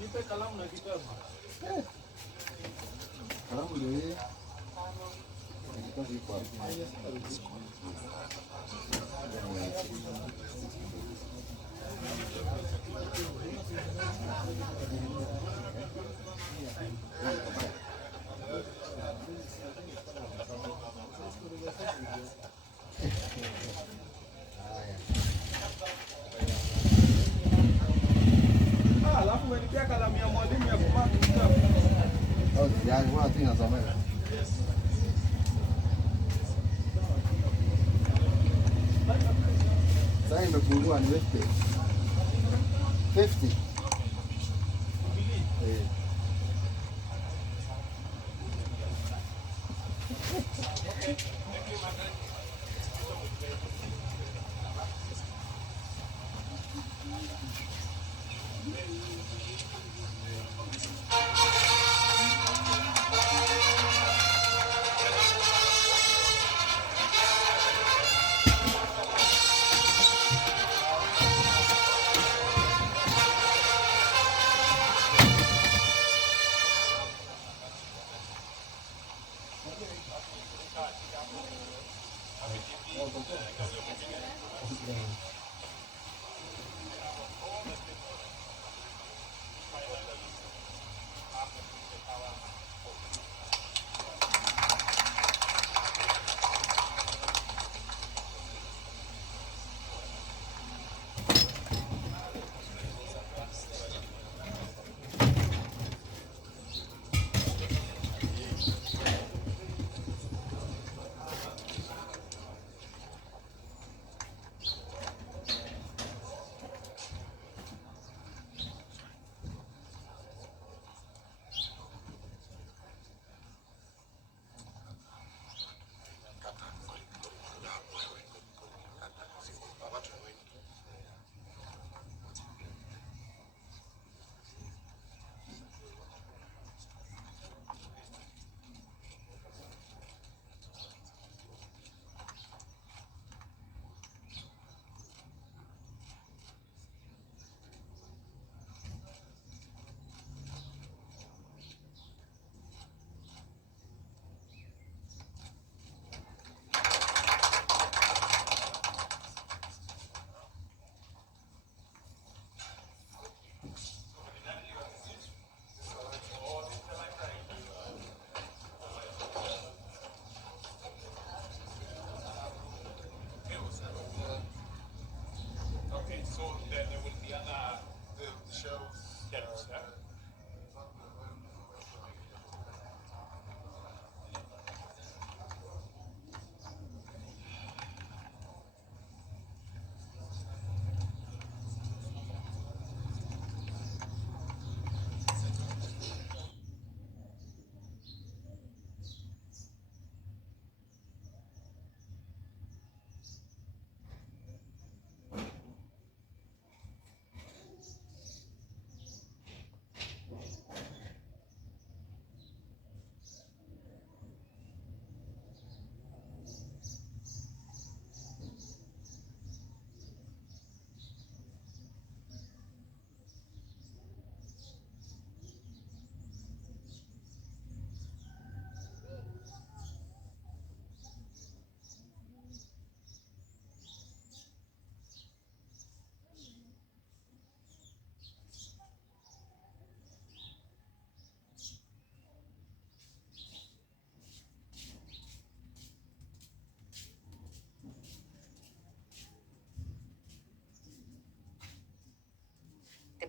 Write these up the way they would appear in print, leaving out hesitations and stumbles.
Nipe kalamu na kitabu. Kalamu ndio hii. Kitabu iko hapo. Alafu umenipea kalamu ya mwalimu ya kumaki kitabu. Oh, yani watu inasomeka. Sasa imepungua ni 50. 50.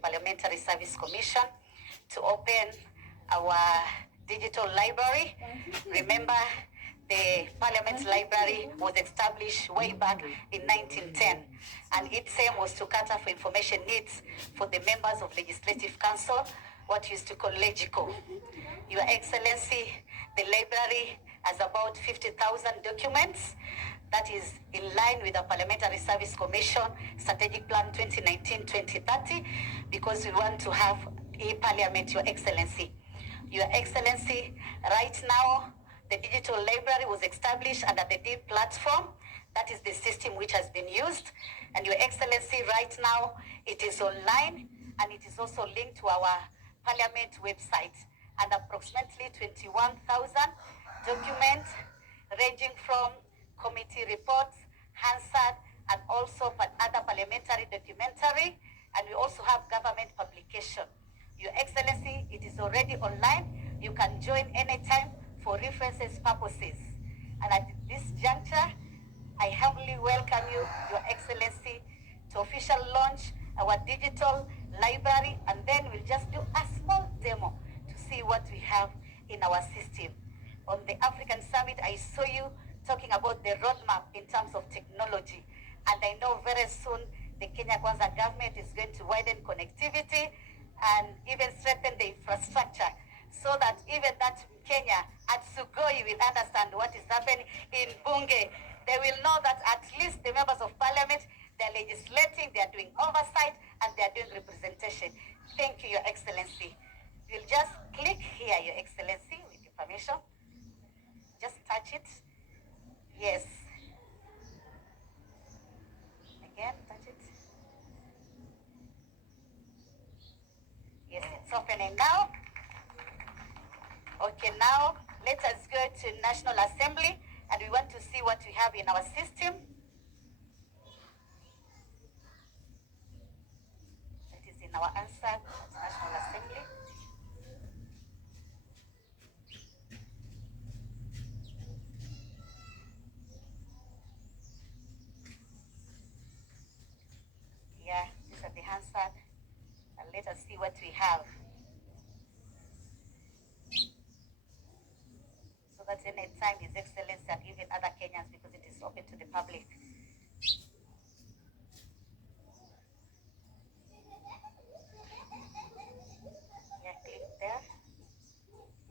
Parliamentary Service Commission to open our digital library. Remember, the Parliament Library was established way back in 1910, and its aim was to cater for information needs for the members of Legislative Council, what used to call Legico. Your Excellency, the library has about 50,000 documents. That is in line with the Parliamentary Service Commission Strategic Plan 2019-2030, because we want to have e-Parliament, Your Excellency. Your Excellency, right now, the digital library was established under the DEEP platform. That is the system which has been used. And Your Excellency, right now, it is online and it is also linked to our Parliament website. And approximately 21,000 documents ranging from committee reports, Hansard, and also other parliamentary documentary. And we also have government publication. Your Excellency, it is already online. You can join anytime for references purposes. And at this juncture, I humbly welcome you, Your Excellency, to official launch our digital library, and then we'll just do a small demo to see what we have in our system. On the African Summit, I saw you talking about the roadmap in terms of technology, and I know very soon the Kenya Kwanza government is going to widen connectivity and even strengthen the infrastructure, so that even that Kenya at Sugoi will understand what is happening in Bunge. They will know that at least the members of parliament, they're legislating, they're doing oversight, and they're doing representation. Thank you, Your Excellency. You'll just click here, Your Excellency, with your permission. Just touch it. Yes. Again, touch it. Yes, it's opening now. Okay, now let us go to National Assembly, and we want to see what we have in our system. That is in our answer at National Assembly. Yeah, these are the Hansard, and let us see what we have. So that any time His Excellency and even other Kenyans, because it is open to the public. Yeah, click there.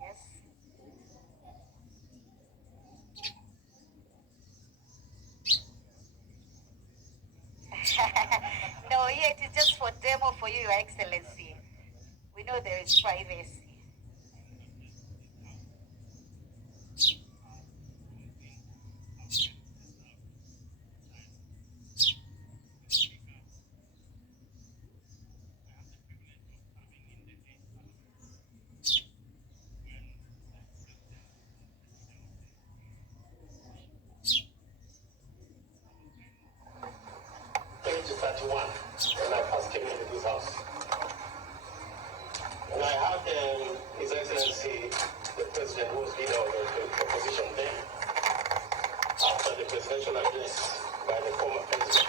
Yes. No, yeah, it is just for demo for you, Your Excellency. We know there is privacy. Page 31, when I first came into this house. And I had His Excellency, the President, who was leader of the opposition then, after the presidential address by the former president.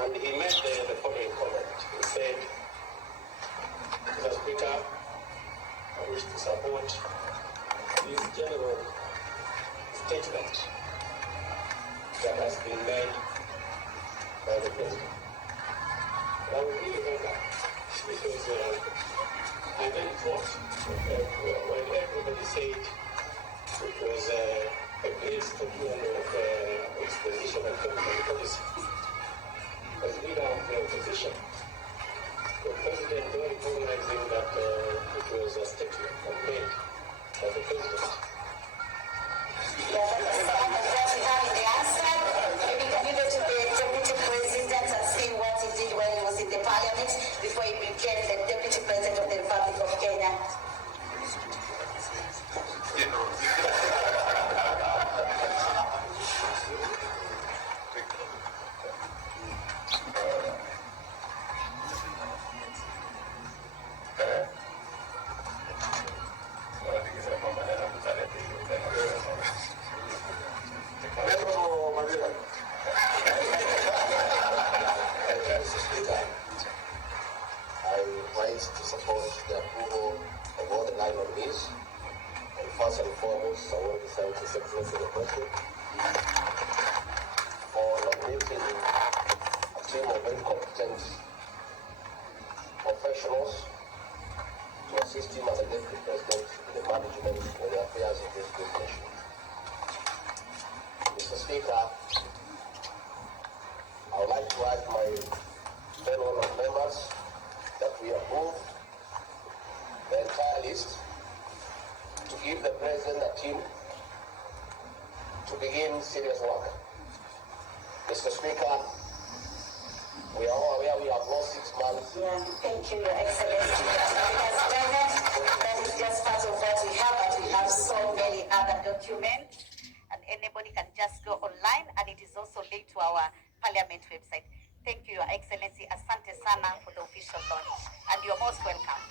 And he made the following comment. He said, Mr. Speaker, I wish to support this general statement that has been made by the President. I will really hope that, because I then thought when everybody said it was a great statement of exposition of government policy, as leader of the opposition, the President, though recognizing that it was a statement made by the President. Before he became the Deputy President of the Republic of Kenya. To support the approval of all the line of these. And first and foremost, I want to thank His Excellency the President for nominating a team of very competent professionals professionals to assist him as a deputy president in the management of the affairs of this great nation. Mr. Speaker, I would like to ask my fellow members that we approve the entire list to give the president a team to begin serious work. Mr. Speaker, we are all aware we have lost 6 months. Yeah, thank you, Your Excellency. As President, that is just part of what we have, but we have so many other documents, and anybody can just go online, and it is also linked to our Parliament website. Thank you, Your Excellency. Asante sana for the official launch, and you're most welcome.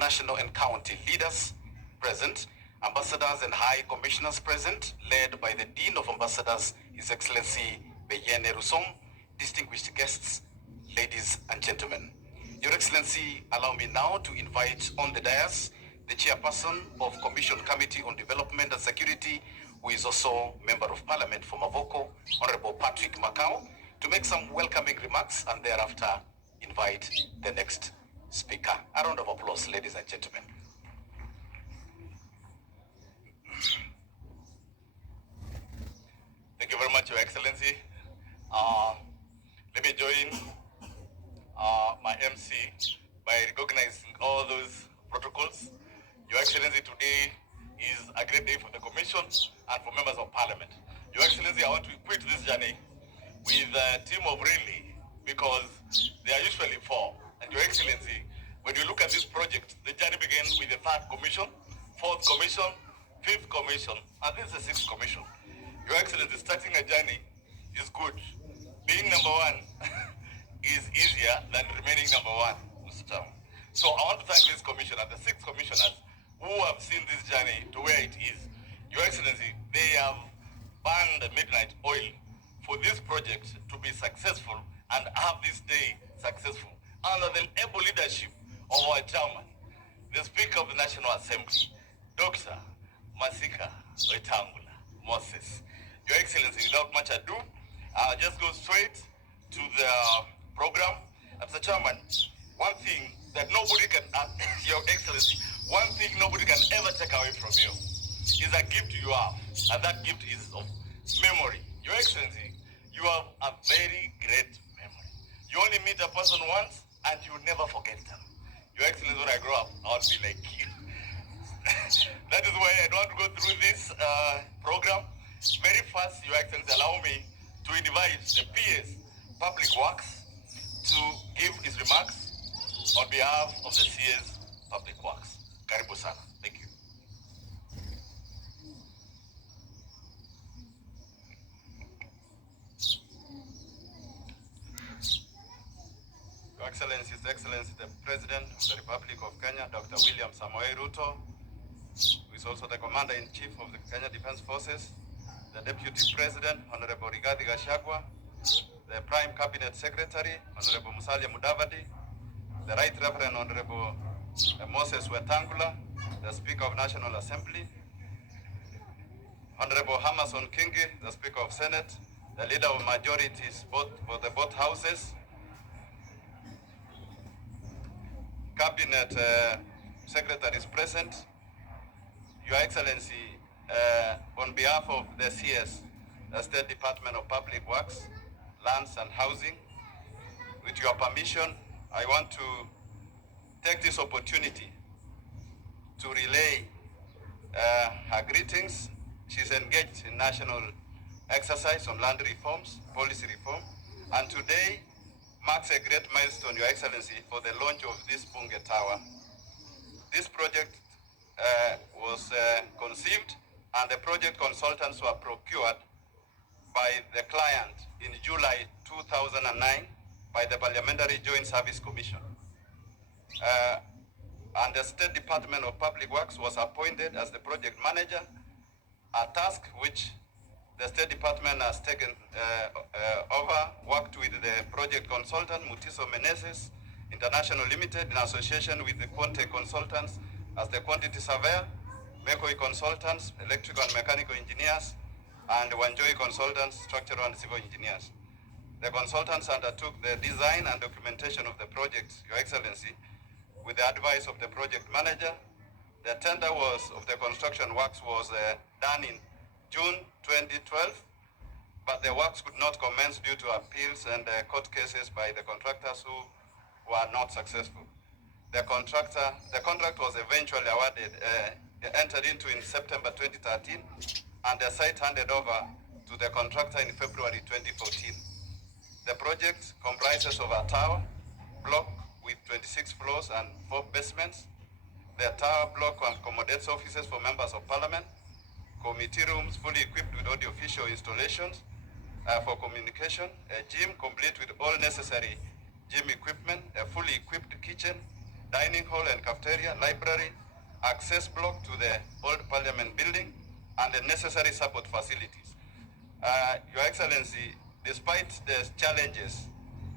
National and county leaders present, ambassadors and high commissioners present, led by the Dean of Ambassadors, His Excellency Beyene Rusom, distinguished guests, ladies and gentlemen. Your Excellency, allow me now to invite on the dais the chairperson of Commission Committee on Development and Security, who is also Member of Parliament for Mavoko, Honorable Patrick Macau, to make some welcoming remarks and thereafter invite the next speaker. A round of applause, ladies and gentlemen. Thank you very much, Your Excellency. Let me join my MC by recognizing all those protocols. Your Excellency, today is a great day for the Commission and for members of Parliament. Your Excellency, I want to quit this journey with a team of really, because they are usually 4. And Your Excellency, when you look at this project, the journey began with the 3rd Commission, 4th Commission, 5th Commission, and this is the 6th Commission. Your Excellency, starting a journey is good. Being number 1 is easier than remaining number 1, Mr. Chairman. So I want to thank this Commission and the 6 Commissioners who have seen this journey to where it is. Your Excellency, they have burned the midnight oil for this project to be successful and have this day successful under the able leadership of our chairman, the Speaker of the National Assembly, Dr. Masika Wetangula Moses. Your Excellency, without much ado, I'll just go straight to the program. Mr. Chairman, one thing that nobody can, Your Excellency, one thing nobody can ever take away from you is a gift you have, and that gift is of memory. Your Excellency, you have a very great memory. You only meet a person once, and you never forget them. Your Excellency, when I grow up, I want to be like you. That is why I don't want to go through this program. Very fast, Your Excellency, allow me to invite the PS Public Works to give his remarks on behalf of the CS Public Works. Karibu sana. Thank you. Your Excellency, His Excellency, the President of the Republic of Kenya, Dr. William Samoei Ruto, who is also the Commander-in-Chief of the Kenya Defense Forces, the Deputy President, Honorable Rigathi Gachagua, the Prime Cabinet Secretary, Honorable Musalia Mudavadi, the Right Reverend Honorable Moses Wetangula, the Speaker of National Assembly, Honorable Hamason Kingi, the Speaker of Senate, the Leader of Majorities for the both houses, Cabinet Secretaries present, Your Excellency, on behalf of the CS, the State Department of Public Works, Lands and Housing, with your permission, I want to take this opportunity to relay her greetings. She's engaged in national exercise on land reforms, policy reform, and today marks a great milestone, Your Excellency, for the launch of this Bunge Tower. This project was conceived and the project consultants were procured by the client in July 2009 by the Parliamentary Joint Service Commission. And the State Department of Public Works was appointed as the project manager, a task which the State Department has taken over, worked with the project consultant, Mutiso Meneses International Limited, in association with the Quante Consultants as the quantity surveyor, Mekoi Consultants, electrical and mechanical engineers, and Wanjoi Consultants, structural and civil engineers. The consultants undertook the design and documentation of the project, Your Excellency, with the advice of the project manager. The tender of the construction works was done in June 2012, but the works could not commence due to appeals and court cases by the contractors who were not successful. The contract was eventually awarded, entered into in September 2013, and the site handed over to the contractor in February 2014. The project comprises of a tower block with 26 floors and 4 basements. The tower block accommodates offices for members of parliament, committee rooms fully equipped with audio-visual installations for communication, a gym complete with all necessary gym equipment, a fully equipped kitchen, dining hall and cafeteria, library, access block to the old parliament building, and the necessary support facilities. Your Excellency, despite the challenges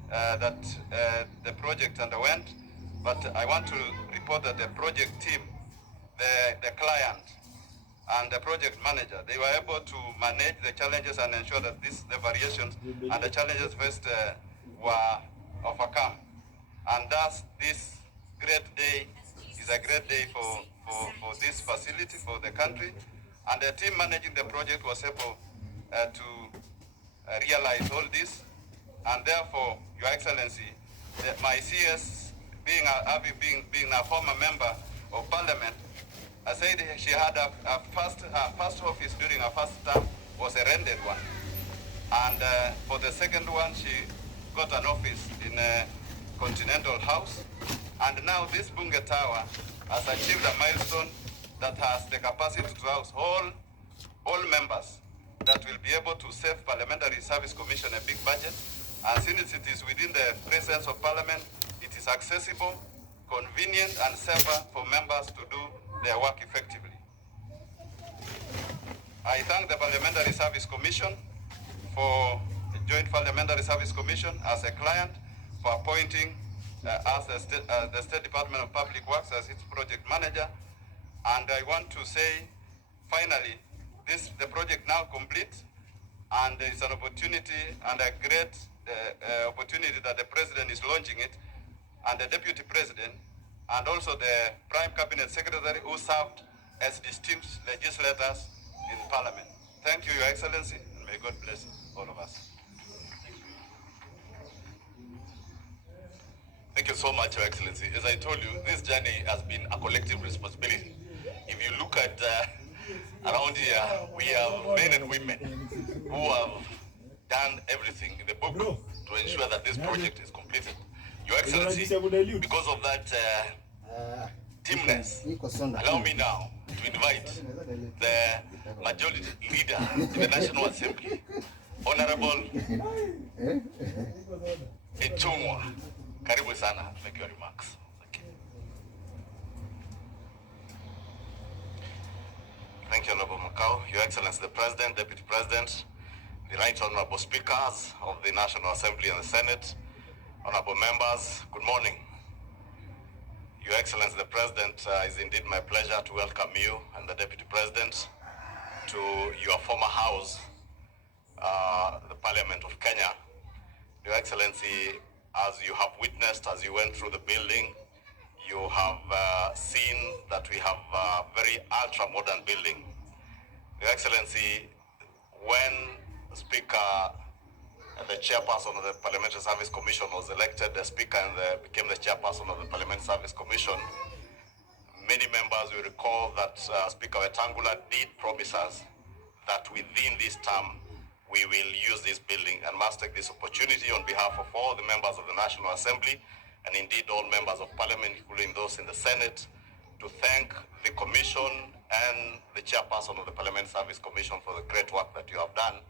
that the project underwent, but I want to report that the project team, the client, and the project manager, they were able to manage the challenges and ensure that the variations and the challenges faced were overcome. And thus, this great day is a great day for this facility, for the country. And the team managing the project was able to realize all this. And therefore, Your Excellency, my CS, being a former member of Parliament, I said she had her first office during her first term was a rented one. And for the second one, she got an office in a Continental House. And now this Bunge Tower has achieved a milestone that has the capacity to house all members that will be able to save Parliamentary Service Commission a big budget. And since it is within the presence of Parliament, it is accessible, convenient, and safer for members to do their work effectively. I thank the Parliamentary Service Commission for the Joint Parliamentary Service Commission as a client for appointing the State Department of Public Works as its project manager. And I want to say, finally, the project now complete, and it's an opportunity and a great opportunity that the President is launching it, and the Deputy President, and also the Prime Cabinet Secretary who served as distinct legislators in Parliament. Thank you, Your Excellency, and may God bless all of us. Thank you so much, Your Excellency. As I told you, this journey has been a collective responsibility. If you look at around here, we have men and women who have done everything in the book to ensure that this project is completed. Your Excellency, because of that teamness, allow me now to invite the majority leader in the National Assembly, Honorable Echungwa. Karibu sana, make your remarks. Thank you, Honorable Macau. Your Excellency, the President, Deputy President, the Right Honorable Speakers of the National Assembly and the Senate, Honorable members, good morning. Your Excellency, the President, it's indeed my pleasure to welcome you and the Deputy President to your former house, the Parliament of Kenya. Your Excellency, as you have witnessed, as you went through the building, you have seen that we have a very ultra-modern building. Your Excellency, when Speaker, the chairperson of the Parliamentary Service Commission was elected, the Speaker and became the chairperson of the Parliamentary Service Commission, many members will recall that Speaker Wetangula did promise us that within this term, we will use this building, and must take this opportunity on behalf of all the members of the National Assembly and indeed all members of Parliament, including those in the Senate, to thank the Commission and the chairperson of the Parliament Service Commission for the great work that you have done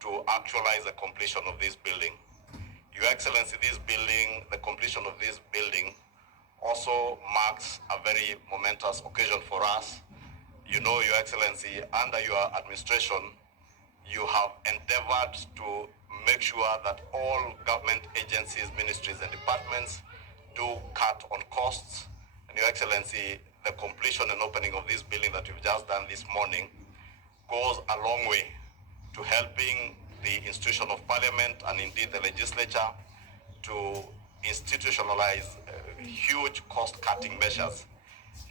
to actualize the completion of this building. Your Excellency, this building, the completion of this building also marks a very momentous occasion for us. You know, Your Excellency, under your administration, you have endeavored to make sure that all government agencies, ministries, and departments do cut on costs. And Your Excellency, the completion and opening of this building that you've just done this morning goes a long way to helping the institution of parliament and indeed the legislature to institutionalize huge cost-cutting measures.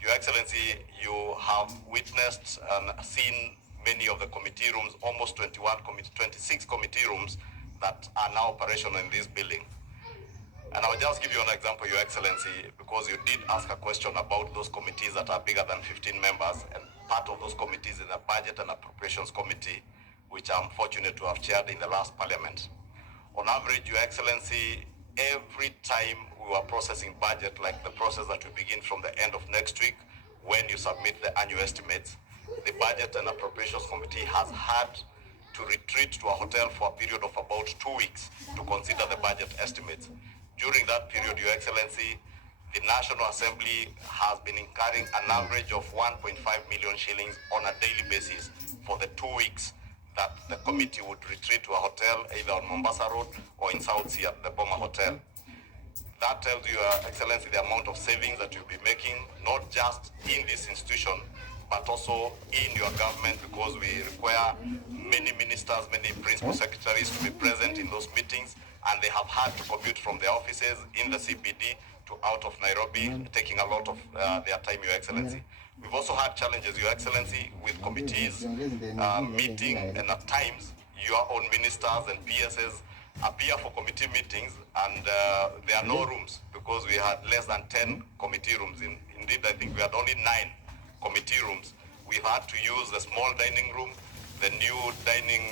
Your Excellency, you have witnessed and seen many of the committee rooms, almost 26 committee rooms that are now operational in this building. And I'll just give you an example, Your Excellency, because you did ask a question about those committees that are bigger than 15 members, and part of those committees is the Budget and Appropriations Committee, which I'm fortunate to have chaired in the last parliament. On average, Your Excellency, every time we were processing budget, like the process that will begin from the end of next week, when you submit the annual estimates, the Budget and Appropriations Committee has had to retreat to a hotel for a period of about 2 weeks to consider the budget estimates. During that period, Your Excellency, the National Assembly has been incurring an average of 1.5 million shillings on a daily basis for the 2 weeks that the committee would retreat to a hotel either on Mombasa Road or in South Sea at the Boma Hotel. That tells you, Your Excellency, the amount of savings that you'll be making, not just in this institution, but also in your government, because we require many ministers, many principal secretaries to be present in those meetings, and they have had to commute from their offices in the CBD to out of Nairobi, taking a lot of their time, Your Excellency. We've also had challenges, Your Excellency, with committees meeting, and at times your own ministers and PSs appear for committee meetings, and there are no rooms because we had less than 10 committee rooms. Indeed, I think we had only 9 committee rooms. We've had to use the small dining room, the new dining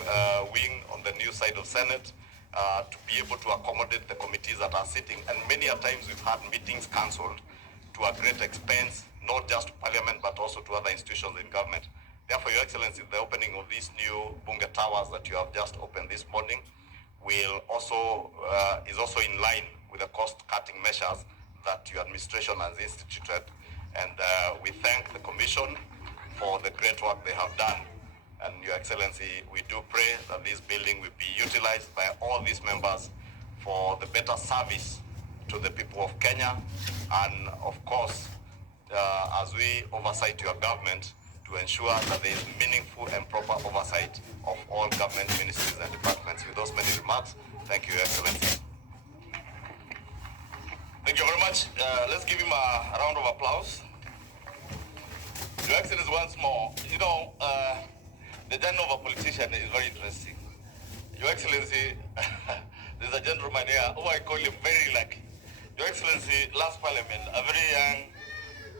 wing on the new side of Senate, to be able to accommodate the committees that are sitting. And many a times we've had meetings cancelled to a great expense, not just to Parliament, but also to other institutions in government. Therefore, Your Excellency, the opening of these new Bunge towers that you have just opened this morning will also is also in line with the cost-cutting measures that your administration has instituted. And we thank the Commission for the great work they have done. And Your Excellency, we do pray that this building will be utilized by all these members for the better service to the people of Kenya, and of course, as we oversight your government, to ensure that there is meaningful and proper oversight of all government ministries and departments. With those many remarks, thank you, Your Excellency. Thank you very much. Let's give him a round of applause. Your Excellency, once more, you know, the journey of a politician is very interesting. Your Excellency, there's a gentleman here who I call him very lucky. Your Excellency, last parliament, a very young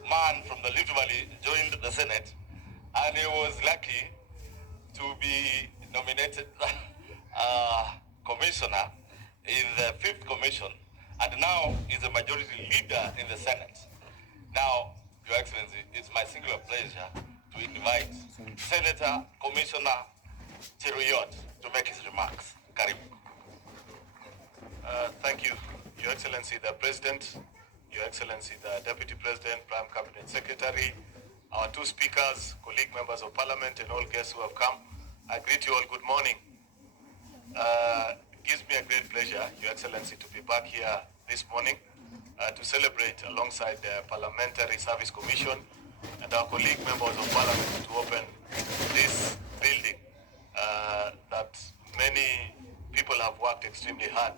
man from the Rift Valley joined the Senate, and he was lucky to be nominated commissioner in the 5th commission, and now is a majority leader in the Senate. Now, Your Excellency, it's my singular pleasure to invite Senator Commissioner Cheruyot to make his remarks. Karibu. Thank you, Your Excellency, the President, Your Excellency, the Deputy President, Prime Cabinet Secretary, our 2 speakers, colleague members of Parliament, and all guests who have come. I greet you all good morning. It gives me a great pleasure, Your Excellency, to be back here this morning to celebrate alongside the Parliamentary Service Commission and our colleague members of Parliament to open this building that many people have worked extremely hard.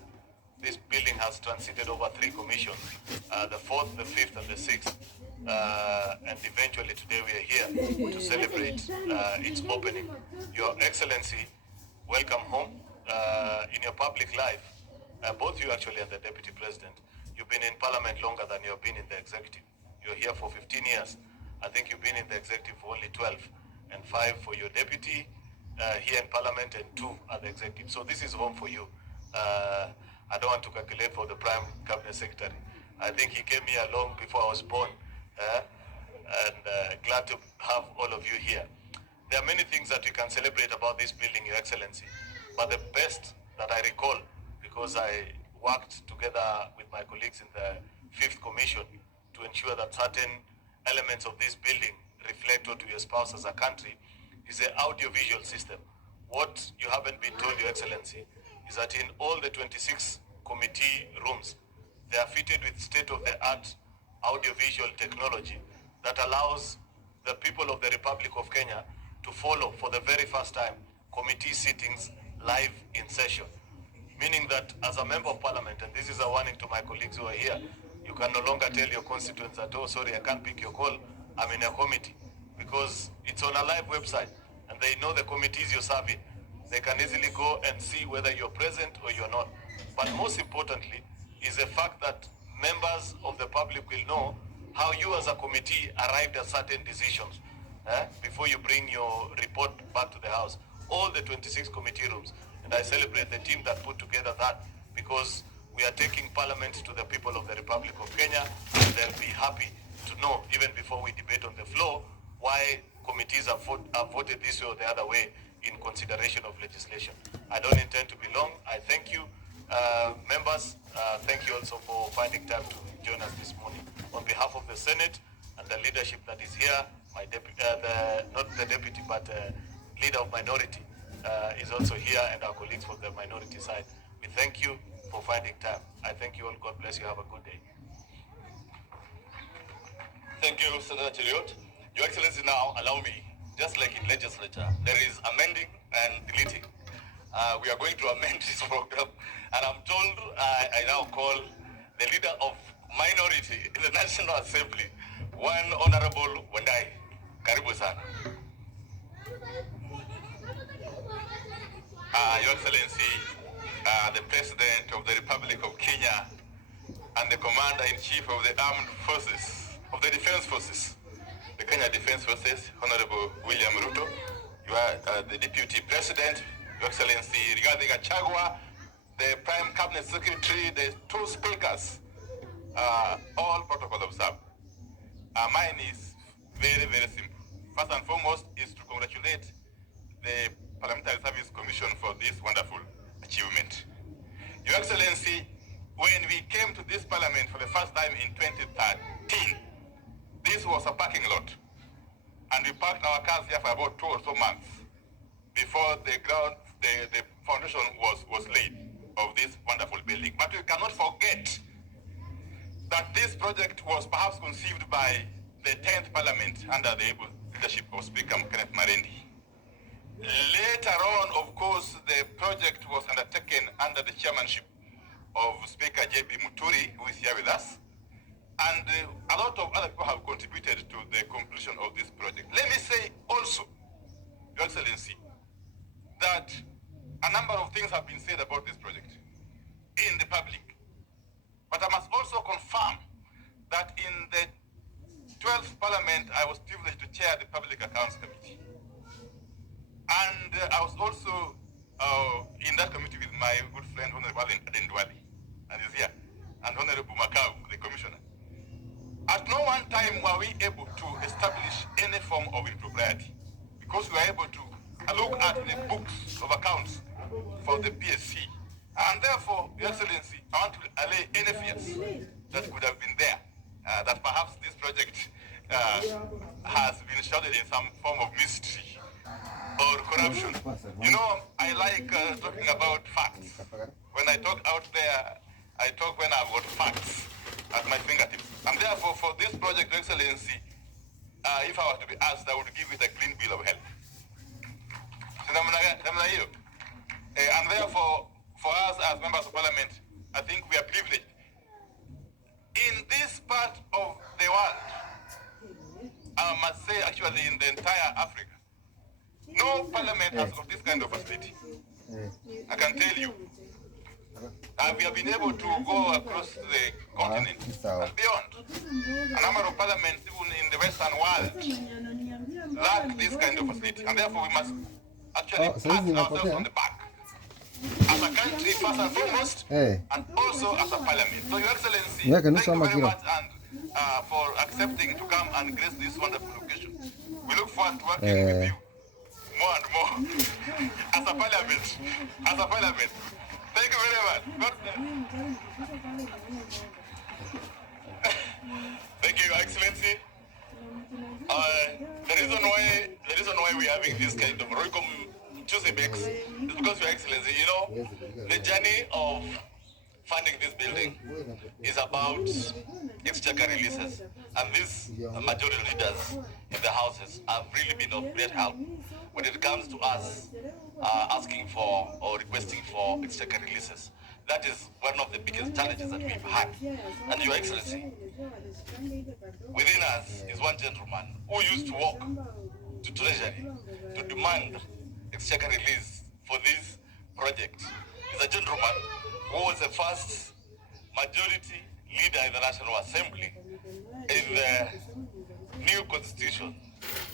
This building has transited over 3 commissions, the 4th, the 5th, and the 6th. And eventually today we are here to celebrate its opening. Your Excellency, welcome home. In your public life, both you actually and the Deputy President, you've been in Parliament longer than you've been in the Executive. You're here for 15 years. I think you've been in the Executive for only 12, and 5 for your Deputy here in Parliament, and 2 at the Executive. So this is home for you. I don't want to calculate for the Prime Cabinet Secretary. I think he came here long before I was born. And glad to have all of you here. There are many things that we can celebrate about this building, Your Excellency. But the best that I recall, because I worked together with my colleagues in the 5th Commission to ensure that certain elements of this building reflect what we espouse as a country, is the audio-visual system. What you haven't been told, Your Excellency, is that in all the 26 committee rooms, they are fitted with state-of-the-art audio-visual technology that allows the people of the Republic of Kenya to follow for the very first time committee sittings live in session. Meaning that as a member of parliament, and this is a warning to my colleagues who are here, you can no longer tell your constituents that, oh, sorry, I can't pick your call, I'm in a committee. Because it's on a live website, and they know the committees you're serving. They can easily go and see whether you're present or you're not. But most importantly, is the fact that members of the public will know how you as a committee arrived at certain decisions before you bring your report back to the House. All the 26 committee rooms. And I celebrate the team that put together that, because we are taking parliament to the people of the Republic of Kenya, and they'll be happy to know, even before we debate on the floor, why committees have voted this way or the other way in consideration of legislation. I don't intend to be long. I thank you, members. Thank you also for finding time to join us this morning. On behalf of the Senate and the leadership that is here, my not the deputy, but leader of minority is also here, and our colleagues from the minority side. We thank you for finding time. I thank you all. God bless you. Have a good day. Thank you, Senator Cheriot. Your Excellency, now allow me, just like in legislature, there is amending and deleting. We are going to amend this program, and I'm told I now call the leader of minority in the National Assembly, one Honorable Wandai. Karibu sana. Your Excellency, the President of the Republic of Kenya and the Commander-in-Chief of the Armed Forces, of the Defense Forces, the Kenya Defense Forces, Honorable William Ruto. You are the Deputy President, Your Excellency Rigathi Gachagua, the Prime Cabinet Secretary, the 2 speakers, all protocol observed. Mine is very, very simple. First and foremost is to congratulate the Parliamentary Service Commission for this wonderful achievement. Your Excellency, when we came to this parliament for the first time in 2013, this was a parking lot. And we parked our cars here for about 2 or so months before the foundation was laid of this wonderful building. But we cannot forget that this project was perhaps conceived by the 10th Parliament under the able leadership of Speaker Kenneth Marindi. Later on, of course, the project was undertaken under the chairmanship of Speaker J.B. Muturi, who is here with us. And a lot of other people have contributed to the completion of this project. Let me say also, Your Excellency, that a number of things have been said about this project in the public. But I must also confirm that in the 12th Parliament, I was privileged to chair the Public Accounts Committee. And I was also in that committee with my good friend, Honorable Aden Dwali, and he's here, and Honorable Makau, the Commissioner. At no one time were we able to establish any form of impropriety, because we were able to look at the books of accounts for the PSC. And therefore, Your Excellency, I want to allay any fears that could have been there, that perhaps this project has been shrouded in some form of mystery or corruption. You know, I like talking about facts. When I talk out there, I talk when I've got facts at my fingertips. And therefore, for this project, Your Excellency, if I were to be asked, I would give it a clean bill of health. And therefore, for us as members of parliament, I think we are privileged. In this part of the world, I must say actually in the entire Africa, no parliament has got this kind of facility. I can tell you. We have been able to go across the continent and beyond. A number of parliaments, even in the Western world, lack this kind of facility. And therefore we must actually pat ourselves on the back. As a country, first and foremost, and also as a parliament. So, Your Excellency, thank you very much and for accepting to come and grace this wonderful occasion. We look forward to working with you more and more as a parliament. Thank you very much. Thank you, Your Excellency. The reason why we're having this kind of Roycom Tuesday mix is because, Your Excellency, you know, the journey of funding this building is about exchequer releases, and these majority leaders in the houses have really been of great help when it comes to us asking for or requesting for exchequer releases. That is one of the biggest challenges that we've had. And Your Excellency, within us is one gentleman who used to walk to Treasury to demand exchequer release for this project. He's a gentleman who was the first majority leader in the National Assembly in the new constitution,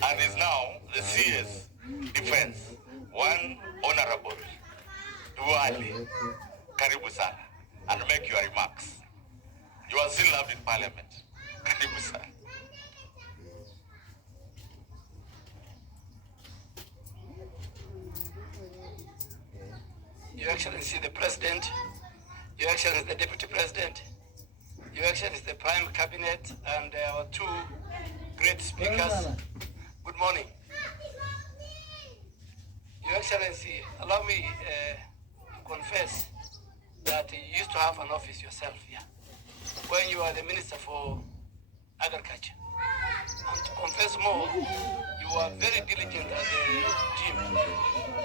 and is now the CS Defense, one Honorable Duale. Karibu sana, and make your remarks. You are still loved in Parliament. Karibu sana. Your Excellency the President, Your Excellency the Deputy President, Your Excellency the Prime Cabinet, and our two great speakers. Good morning. Your Excellency, allow me to confess that you used to have an office yourself here when you were the Minister for Agriculture. And to confess more, you were very diligent at the gym.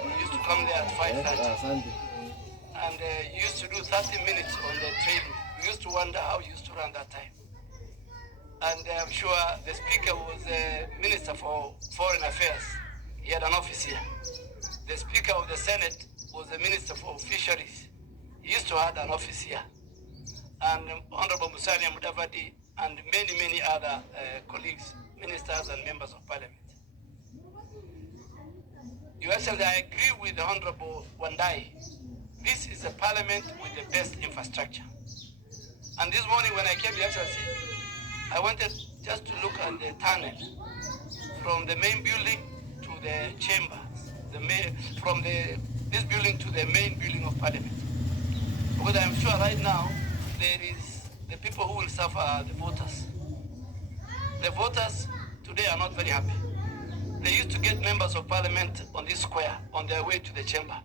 You used to come there at 5:30. And you used to do 30 minutes on the treadmill. We used to wonder how you used to run that time. And I'm sure the Speaker was the Minister for Foreign Affairs. He had an office here. The Speaker of the Senate was the Minister for Fisheries. He used to have an office here. And Honorable Musalia Mudavadi and many other colleagues, ministers and members of Parliament. Your Excellency, I agree with the Honorable Wandai. This is a Parliament with the best infrastructure. And this morning when I came to Excellency, I wanted just to look at the tunnel from the main building to the chambers, from this building to the main building of Parliament. Because I'm sure right now there is the people who will suffer are the voters. The voters today are not very happy. They used to get members of Parliament on this square on their way to the chamber.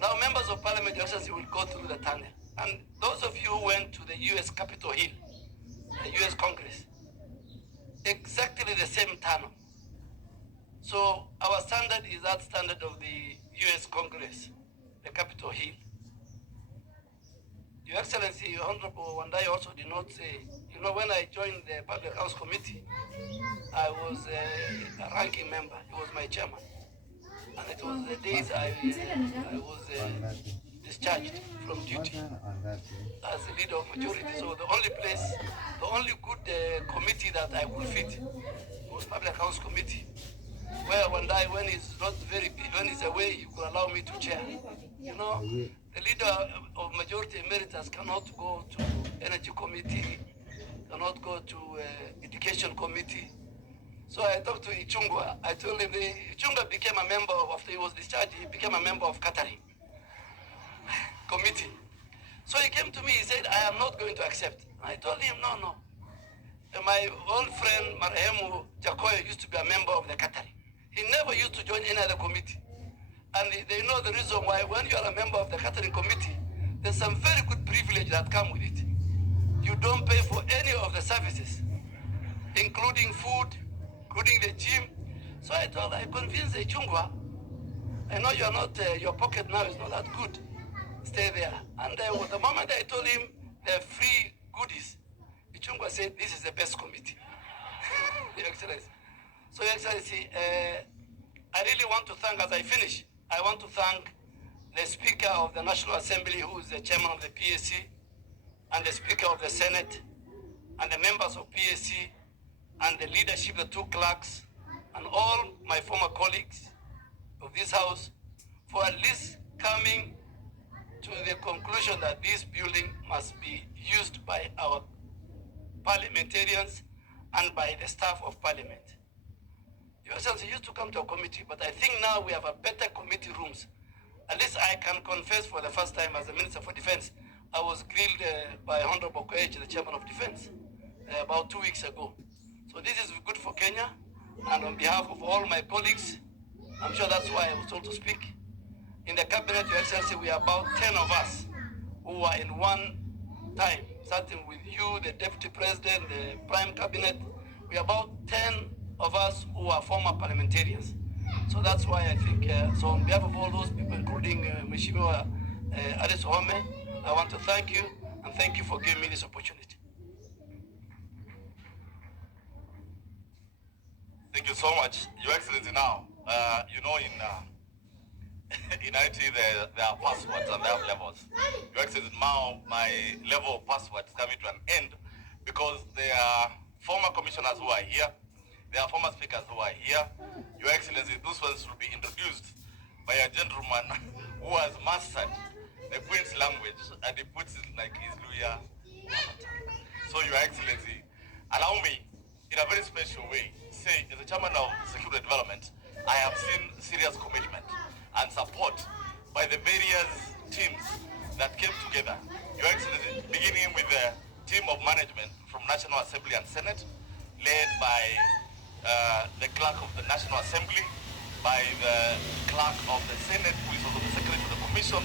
Now members of Parliament, Your Excellency, will go through the tunnel. And those of you who went to the US Capitol Hill, the US Congress, exactly the same tunnel. So our standard is that standard of the US Congress, the Capitol Hill. Your Excellency, Honorable Wandai also did not say, you know, when I joined the Public House Committee, I was a ranking member. He was my chairman. And it was the days I was discharged from duty as the leader of majority. So the only good committee that I could fit was Public House Committee, where Wandai, when he's away, you could allow me to chair. You know, the leader of majority emeritus cannot go to Energy Committee, cannot go to Education Committee. So I talked to Ichungwa. I told him Ichungwa became a member after he was discharged. He became a member of Catering Committee. So he came to me. He said, "I am not going to accept." I told him, "No. My old friend Marehemu Jakoya used to be a member of the Catering. He never used to join any other committee, and they know the reason why. When you are a member of the Catering Committee, there's some very good privilege that come with it. You don't pay for any of the services, including food, including the gym." So I convinced the Chungwa, I know you are not, your pocket now is not that good. Stay there. And the moment I told him the free goodies, the Chungwa said, "This is the best committee." Your Excellency. So, Your Excellency, I really want to thank, as I finish, I want to thank the Speaker of the National Assembly, who is the chairman of the PSC, and the Speaker of the Senate, and the members of PSC, and the leadership, the two clerks, and all my former colleagues of this House for at least coming to the conclusion that this building must be used by our parliamentarians and by the staff of Parliament. Your Excellency used to come to a committee, but I think now we have a better committee rooms. At least I can confess for the first time as the Minister for Defense, I was grilled by Honorable Koech, the Chairman of Defense, about 2 weeks ago. So this is good for Kenya, and on behalf of all my colleagues, I'm sure that's why I was told to speak. In the cabinet, Your Excellency, we are about 10 of us who are in one time, starting with you, the Deputy President, the Prime Cabinet. We are about 10 of us who are former parliamentarians. So that's why I think, so on behalf of all those people, including Mheshimiwa Alice Home, I want to thank you and thank you for giving me this opportunity. Thank you so much, Your Excellency. Now, you know, in IT there are passwords and there are levels. Your Excellency, now my level of password is coming to an end because there are former commissioners who are here, there are former speakers who are here. Your Excellency, those ones will be introduced by a gentleman who has mastered the Queen's language and he puts it like his Luya. So, Your Excellency, allow me in a very special way, say, as the Chairman of Security Development, I have seen serious commitment and support by the various teams that came together. Your Excellency, beginning with the team of management from National Assembly and Senate, led by the clerk of the National Assembly, by the clerk of the Senate, who is also the secretary of the Commission,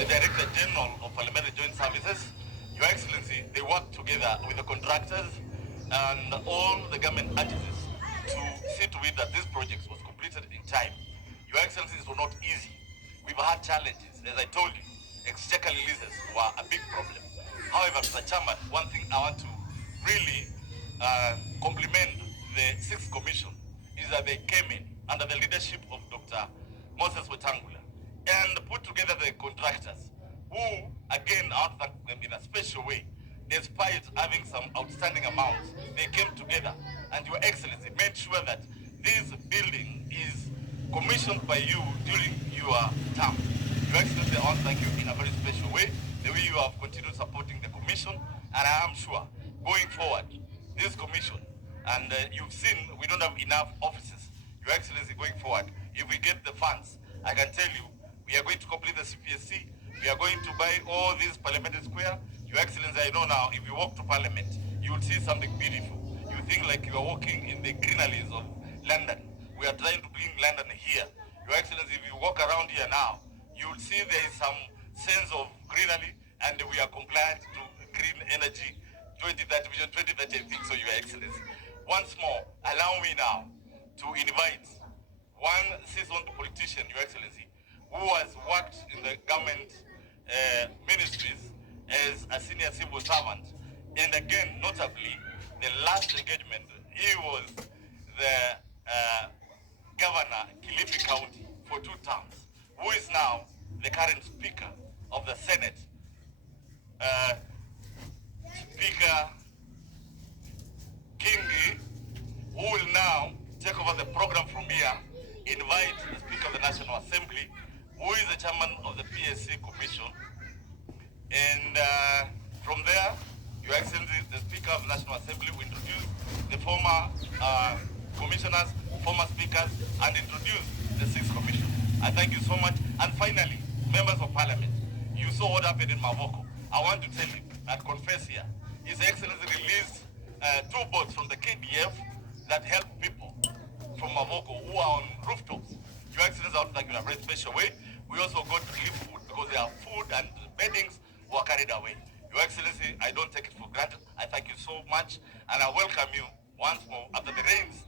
the Director General of Parliamentary Joint Services. Your Excellency, they worked together with the contractors and all the government agencies to see to it that this project was completed in time. Your Excellency, it was not easy. We've had challenges. As I told you, exchequer releases were a big problem. However, Mr. Chairman, one thing I want to really compliment the 6th Commission is that they came in under the leadership of Dr. Moses Wetangula and put together the contractors who, again, I want to thank them in a special way. Despite having some outstanding amounts, they came together and Your Excellency made sure that this building is commissioned by you during your term. Your Excellency, I want to thank you in a very special way, the way you have continued supporting the commission, and I am sure, going forward, this commission, and you've seen we don't have enough offices. Your Excellency, going forward, if we get the funds, I can tell you, we are going to complete the CPSC, we are going to buy all these parliamentary square. Your Excellency, I know now, if you walk to Parliament, you will see something beautiful. You think like you are walking in the greeneries of London. We are trying to bring London here. Your Excellency, if you walk around here now, you will see there is some sense of greenery, and we are compliant to green energy 2030 vision 2030 I think so, Your Excellency. Once more, allow me now to invite one seasoned politician, Your Excellency, who has worked in the government ministries as a senior civil servant, and again, notably, the last engagement, he was the governor, Kilifi County, for 2 terms, who is now the current Speaker of the Senate. Speaker Kingi, who will now take over the program from here, invite the Speaker of the National Assembly, who is the Chairman of the PSC Commission, and from there, Your Excellency, the Speaker of the National Assembly will introduce the former commissioners, former speakers, and introduce the 6th Commission. I thank you so much. And finally, members of Parliament, you saw what happened in Mavoko. I want to tell you and confess here, His Excellency released 2 boats from the KDF that help people from Mavoko who are on rooftops. Your Excellency, I want to thank you in a very special way. We also got relief food because there are food and beddings were carried away. Your Excellency, I don't take it for granted. I thank you so much, and I welcome you once more. After the rains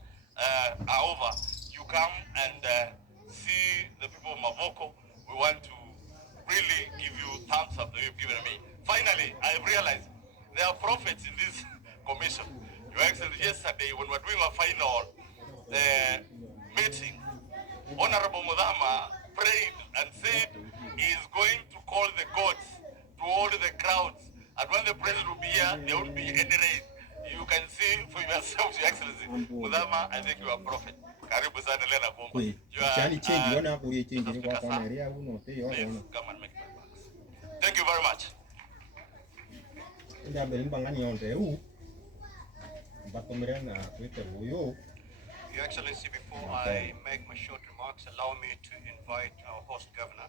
are over, you come and see the people of Mavoko. We want to really give you thumbs up that you've given me. Finally, I realized there are prophets in this commission. Your Excellency, yesterday when we were doing our final meeting, Honorable Mudama prayed and said he is going to call the gods to hold the crowds. And when the president will be here, there won't be any rain. You can see for yourself, Your Excellency. Mudama, I think you are a prophet. Karibu sana Lena Bomba. Please come and make my thanks. Thank you very much. Your Excellency, before I make my short remarks, allow me to invite our host governor,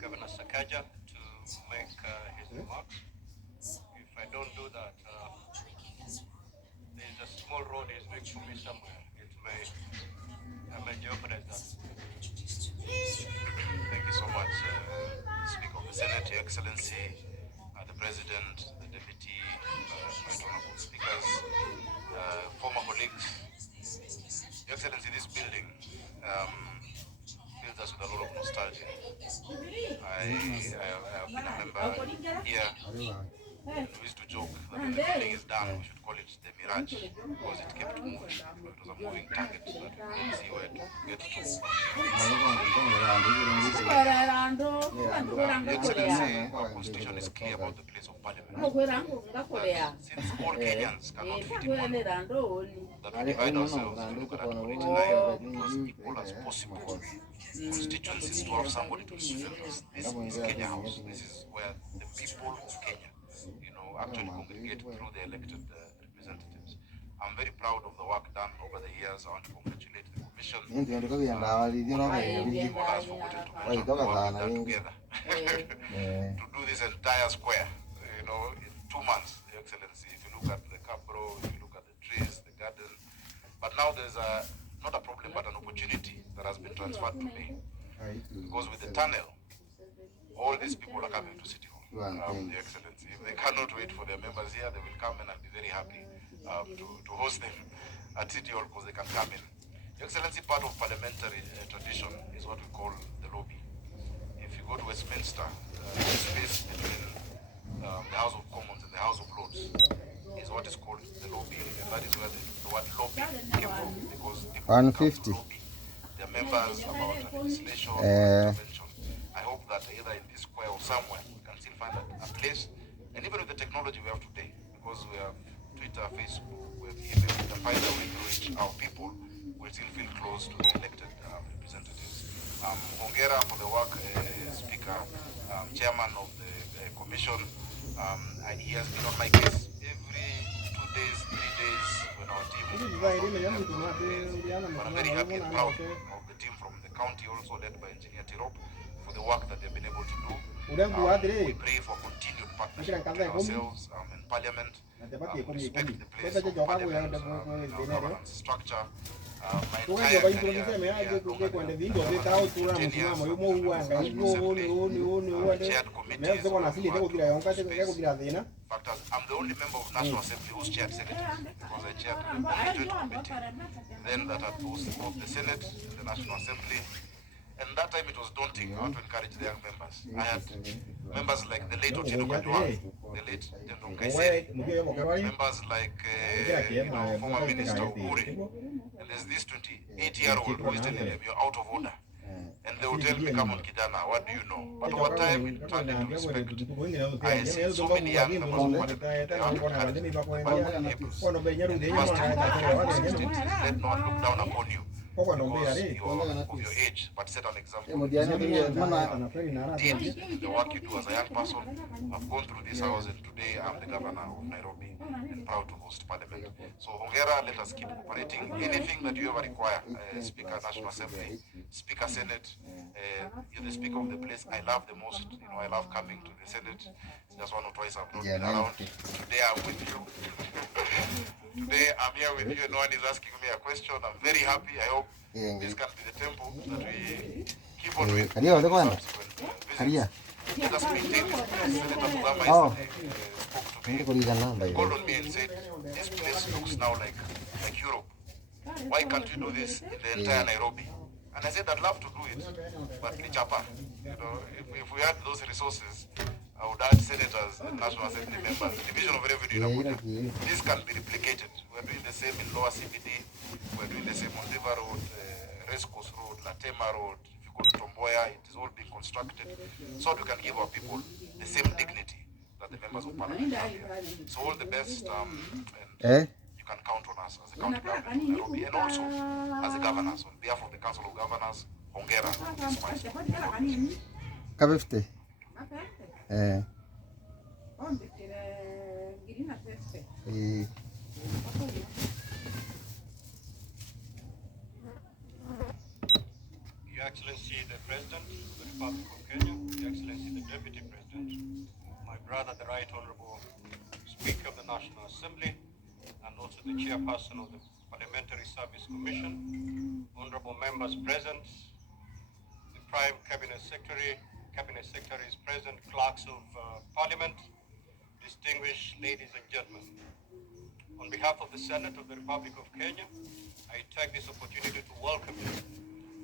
Governor Sakaja, to make his remarks. If I don't do that, there's a small road is next to me somewhere. It may jeopardize that. Thank you so much, Speaker of the Senate, Your Excellency, the President, the Deputy, Right Honorable Speakers, former colleagues. Your Excellency, this building fills us with a lot of nostalgia. I have been a member here, and we used to joke that when the building is done, we should call it the Mirage, because it kept moving. It was a moving target that we couldn't see where to get to. Your Excellency, our constitution is clear about the place of parliament. Since all Kenyans cannot fit in one, that we divide ourselves to look at Article 89 to as equal as possible. Constituencies to have somebody to represent us. This is Kenya House. This is where the people of Kenya, actually congregate through the elected representatives. I'm very proud of the work done over the years. I want to congratulate the Commission. People has forgotten to mention the work we've done together to do this entire square, in 2 months, Your Excellency. If you look at the Capro, if you look at the trees, the garden. But now there's not a problem, but an opportunity that has been transferred to me. Because with the tunnel, all these people are coming to City Hall. Your Excellency, if they cannot wait for their members here, they will come and I'll be very happy to host them at City Hall because they can come in. Your Excellency, part of parliamentary tradition is what we call the lobby. If you go to Westminster, the space between the House of Commons and the House of Lords is what is called the lobby, and that is where the word lobby came from, because people 150. lobby their members about legislation or intervention. I hope that either in this square or somewhere we can still find a place, and even with the technology we have today, because we have Twitter, Facebook, we have email, we can find a way to reach our people, we'll still feel close to the elected representatives. Hongera for the work, Speaker, Chairman of the Commission. He has been on my case every 2 days, 3 days when our team was but I'm very happy and proud of the team from the county, also led by Engineer Tirop, for the work that they've been able to do. We pray for continued partnership between ourselves and Parliament, respect the place of Parliament, governance structure. My entire career chaired committees. In fact, I'm the only member of National Assembly who's chaired secretaries, because I chaired the joint committee, then that had both the Senate and the National Assembly. And that time it was daunting. I want to encourage the young members. I had members like the late Otieno Kajwang, the late Tendon Kaiseri, members like former Minister Uri, and there's this 28-year-old who is telling them you're out of order. And they will tell me, come on, Kijana, what do you know? But over time, it turned into respect. I see so many young members of Parliament. They want to encourage them to buy vehicles. And the first thing that is let no one look down upon you because of your age, but set an example. Did the work you do as a young person. I've gone through this house, and today I'm the governor of Nairobi and proud to host Parliament. So Hongera, let us keep cooperating. Anything that you ever require, Speaker National Assembly, Speaker Senate, you're the Speaker of the place I love the most. I love coming to the Senate. Just 1 or twice I've not been around. Today I'm with you. Today I'm here with you and no one is asking me a question. I'm very happy. I hope this can be the tempo that we keep on with. Let us maintain this. Senator Mugama yesterday spoke to me, called on me and said, this place looks now like Europe. Why can't you do this in the entire Nairobi? And I said, I'd love to do it, but Lichapa, if we had those resources, I would add senators and National Assembly members, the division of revenue in Abuja. This can be replicated. We're doing the same in Lower CBD, we're doing the same on River Road, Race Course Road, Latema Road. If you go to Tomboya, it is all being constructed, so that we can give our people the same dignity that the members of Parliament have here. So all the best, and you can count on us as a county government of Nairobi, and also as the governors, on behalf of the Council of Governors, Hongera, is my support. Kabifte. rather the Right Honorable Speaker of the National Assembly, and also the Chairperson of the Parliamentary Service Commission, honorable members present, the Prime Cabinet Secretaries present, clerks of Parliament, distinguished ladies and gentlemen. On behalf of the Senate of the Republic of Kenya, I take this opportunity to welcome you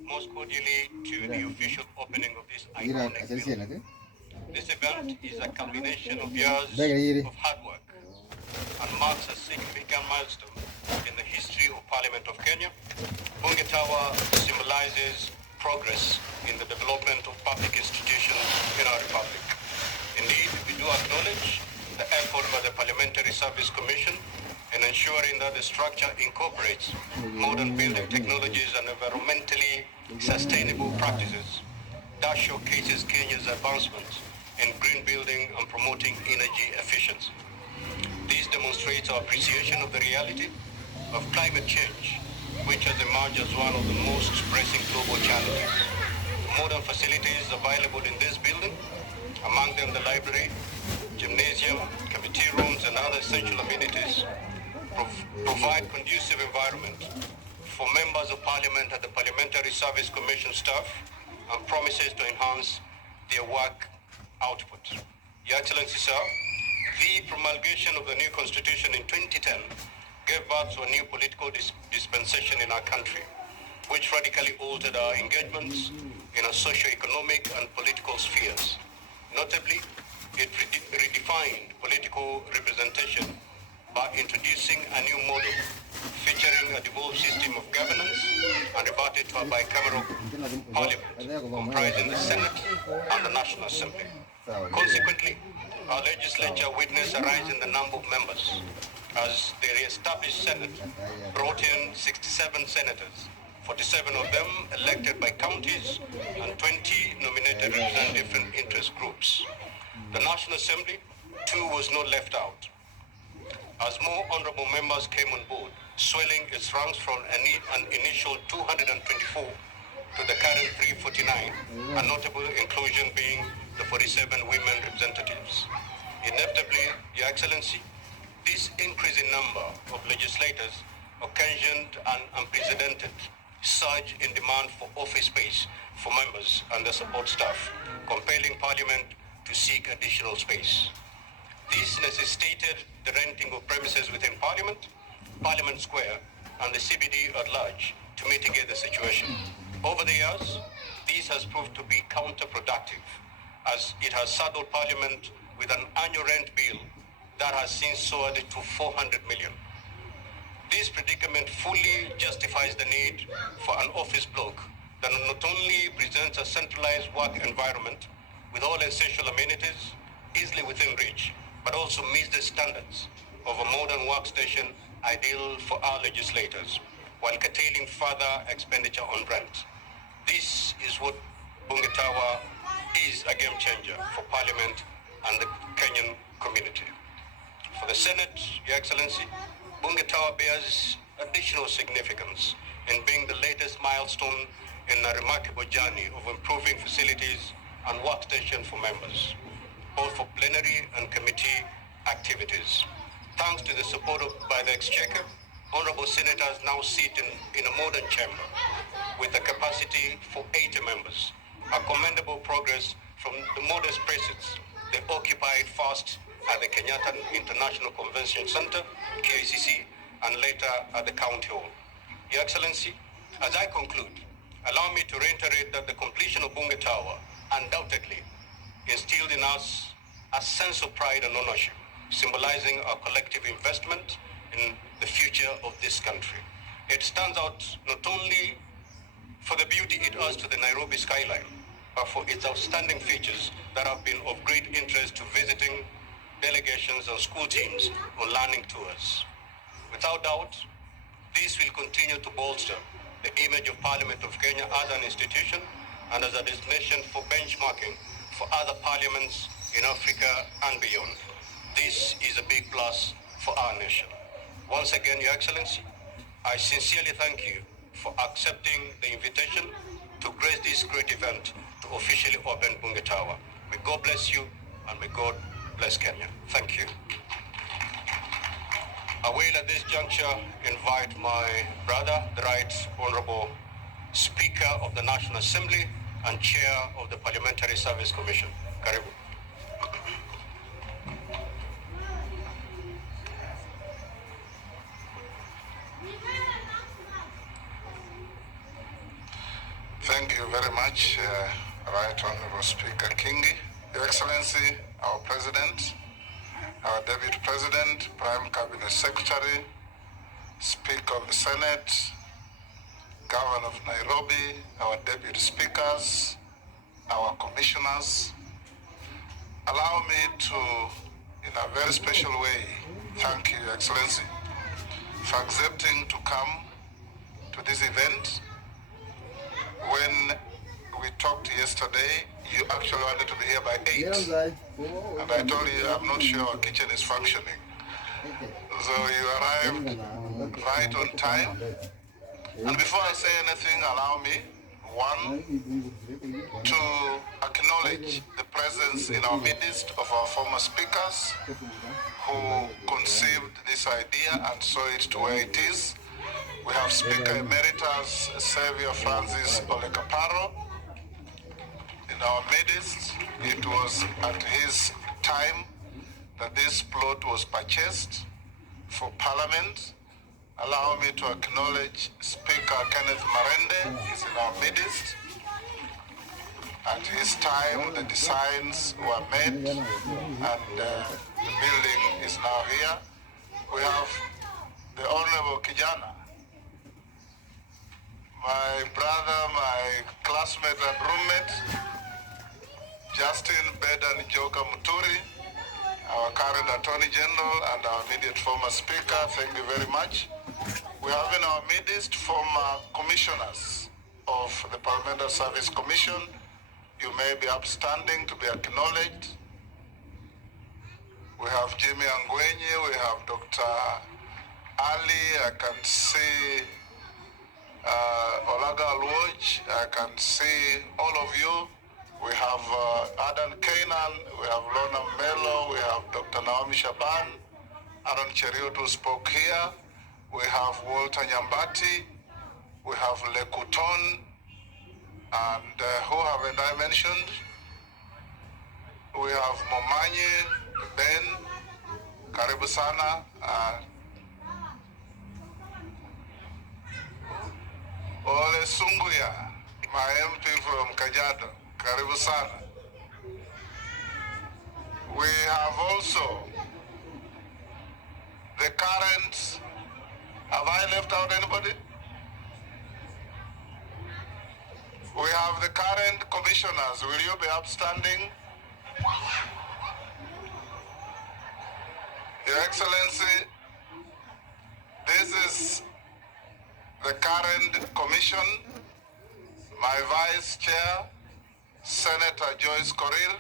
most cordially to the official opening of this iconic building. This event is a culmination of years of hard work and marks a significant milestone in the history of Parliament of Kenya. Bunge Tower symbolizes progress in the development of public institutions in our republic. Indeed, we do acknowledge the effort by the Parliamentary Service Commission in ensuring that the structure incorporates modern building technologies and environmentally sustainable practices. That showcases Kenya's advancement in green building and promoting energy efficiency. This demonstrates our appreciation of the reality of climate change, which has emerged as one of the most pressing global challenges. Modern facilities available in this building, among them the library, gymnasium, committee rooms, and other essential amenities, provide conducive environment for members of Parliament and the Parliamentary Service Commission staff, and promises to enhance their work output. Your Excellency, sir, the promulgation of the new constitution in 2010 gave birth to a new political dispensation in our country, which radically altered our engagements in our socio-economic and political spheres. Notably, it redefined political representation by introducing a new model featuring a devolved system of governance and reverted to a bicameral parliament comprising the Senate and the National Assembly. Consequently, our legislature witnessed a rise in the number of members as the re-established Senate brought in 67 senators, 47 of them elected by counties and 20 nominated representing different interest groups. The National Assembly, too, was not left out, as more honorable members came on board, swelling its ranks from an initial 224 to the current 349, a notable inclusion being the 47 women representatives. Inevitably, Your Excellency, this increase in number of legislators occasioned an unprecedented surge in demand for office space for members and the support staff, compelling Parliament to seek additional space. This necessitated the renting of premises within Parliament, Parliament Square, and the CBD at large to mitigate the situation. Over the years, this has proved to be counterproductive, as it has saddled Parliament with an annual rent bill that has since soared to 400 million. This predicament fully justifies the need for an office block that not only presents a centralized work environment with all essential amenities easily within reach, but also meets the standards of a modern workstation ideal for our legislators, while curtailing further expenditure on rent. This is what Bunge Tower is, a game changer for Parliament and the Kenyan community. For the Senate, Your Excellency, Bunge Tower bears additional significance in being the latest milestone in a remarkable journey of improving facilities and workstation for members, both for plenary and committee activities. Thanks to the support by the Exchequer, honorable senators now sit in a modern chamber with a capacity for 80 members, a commendable progress from the modest spaces they occupied first at the Kenyatta International Convention Center, KICC, and later at the County Hall. Your Excellency, as I conclude, allow me to reiterate that the completion of Bunge Tower undoubtedly instilled in us a sense of pride and ownership, symbolizing our collective investment in the future of this country. It stands out not only for the beauty it adds to the Nairobi skyline, but for its outstanding features that have been of great interest to visiting delegations and school teams on learning tours. Without doubt, this will continue to bolster the image of Parliament of Kenya as an institution and as a destination for benchmarking for other parliaments in Africa and beyond. This is a big plus for our nation. Once again, Your Excellency, I sincerely thank you for accepting the invitation to grace this great event to officially open Bunge Tower. May God bless you and may God bless Kenya. Thank you. I will at this juncture invite my brother, the Right Honorable Speaker of the National Assembly and Chair of the Parliamentary Service Commission. Karibu. Thank you very much, Right Honorable Speaker Kingi, Your Excellency, our President, our Deputy President, Prime Cabinet Secretary, Speaker of the Senate, Governor of Nairobi, our Deputy Speakers, our Commissioners. Allow me to, in a very special way, thank you, Your Excellency, for accepting to come to this event. When we talked yesterday, you actually wanted to be here by 8. And I told you I'm not sure our kitchen is functioning. So you arrived right on time. And before I say anything, allow me, one, to acknowledge the presence in our midst of our former speakers who conceived this idea and saw it to where it is. We have Speaker Emeritus Xavier Francis Olekaparo in our midst. It was at his time that this plot was purchased for Parliament. Allow me to acknowledge Speaker Kenneth Marende is in our midst. At his time, the designs were made and the building is now here. We have the Honorable Kijana, my brother, my classmate and roommate, Justin Bedan Joka Muturi, our current Attorney General and our immediate former Speaker. Thank you very much. We have in our midst former commissioners of the Parliamentary Service Commission. You may be upstanding to be acknowledged. We have Jimmy Angwenye, we have Dr. Ali, I can see Olaga Alwoj, I can see all of you. We have Adan Kainan, we have Lona Melo, we have Dr. Naomi Shaban, Aaron Cheriot who spoke here, we have Walter Nyambati, we have Lekuton, and who haven't I mentioned? We have Momanyi, Ben, Karibu Sana, Ole Sunguya, my MP from Kajiado, Karibu Sana. We have also the current, have I left out anybody? We have the current commissioners. Will you be upstanding? Your Excellency, this is the current commission. My Vice Chair, Senator Joyce Korir.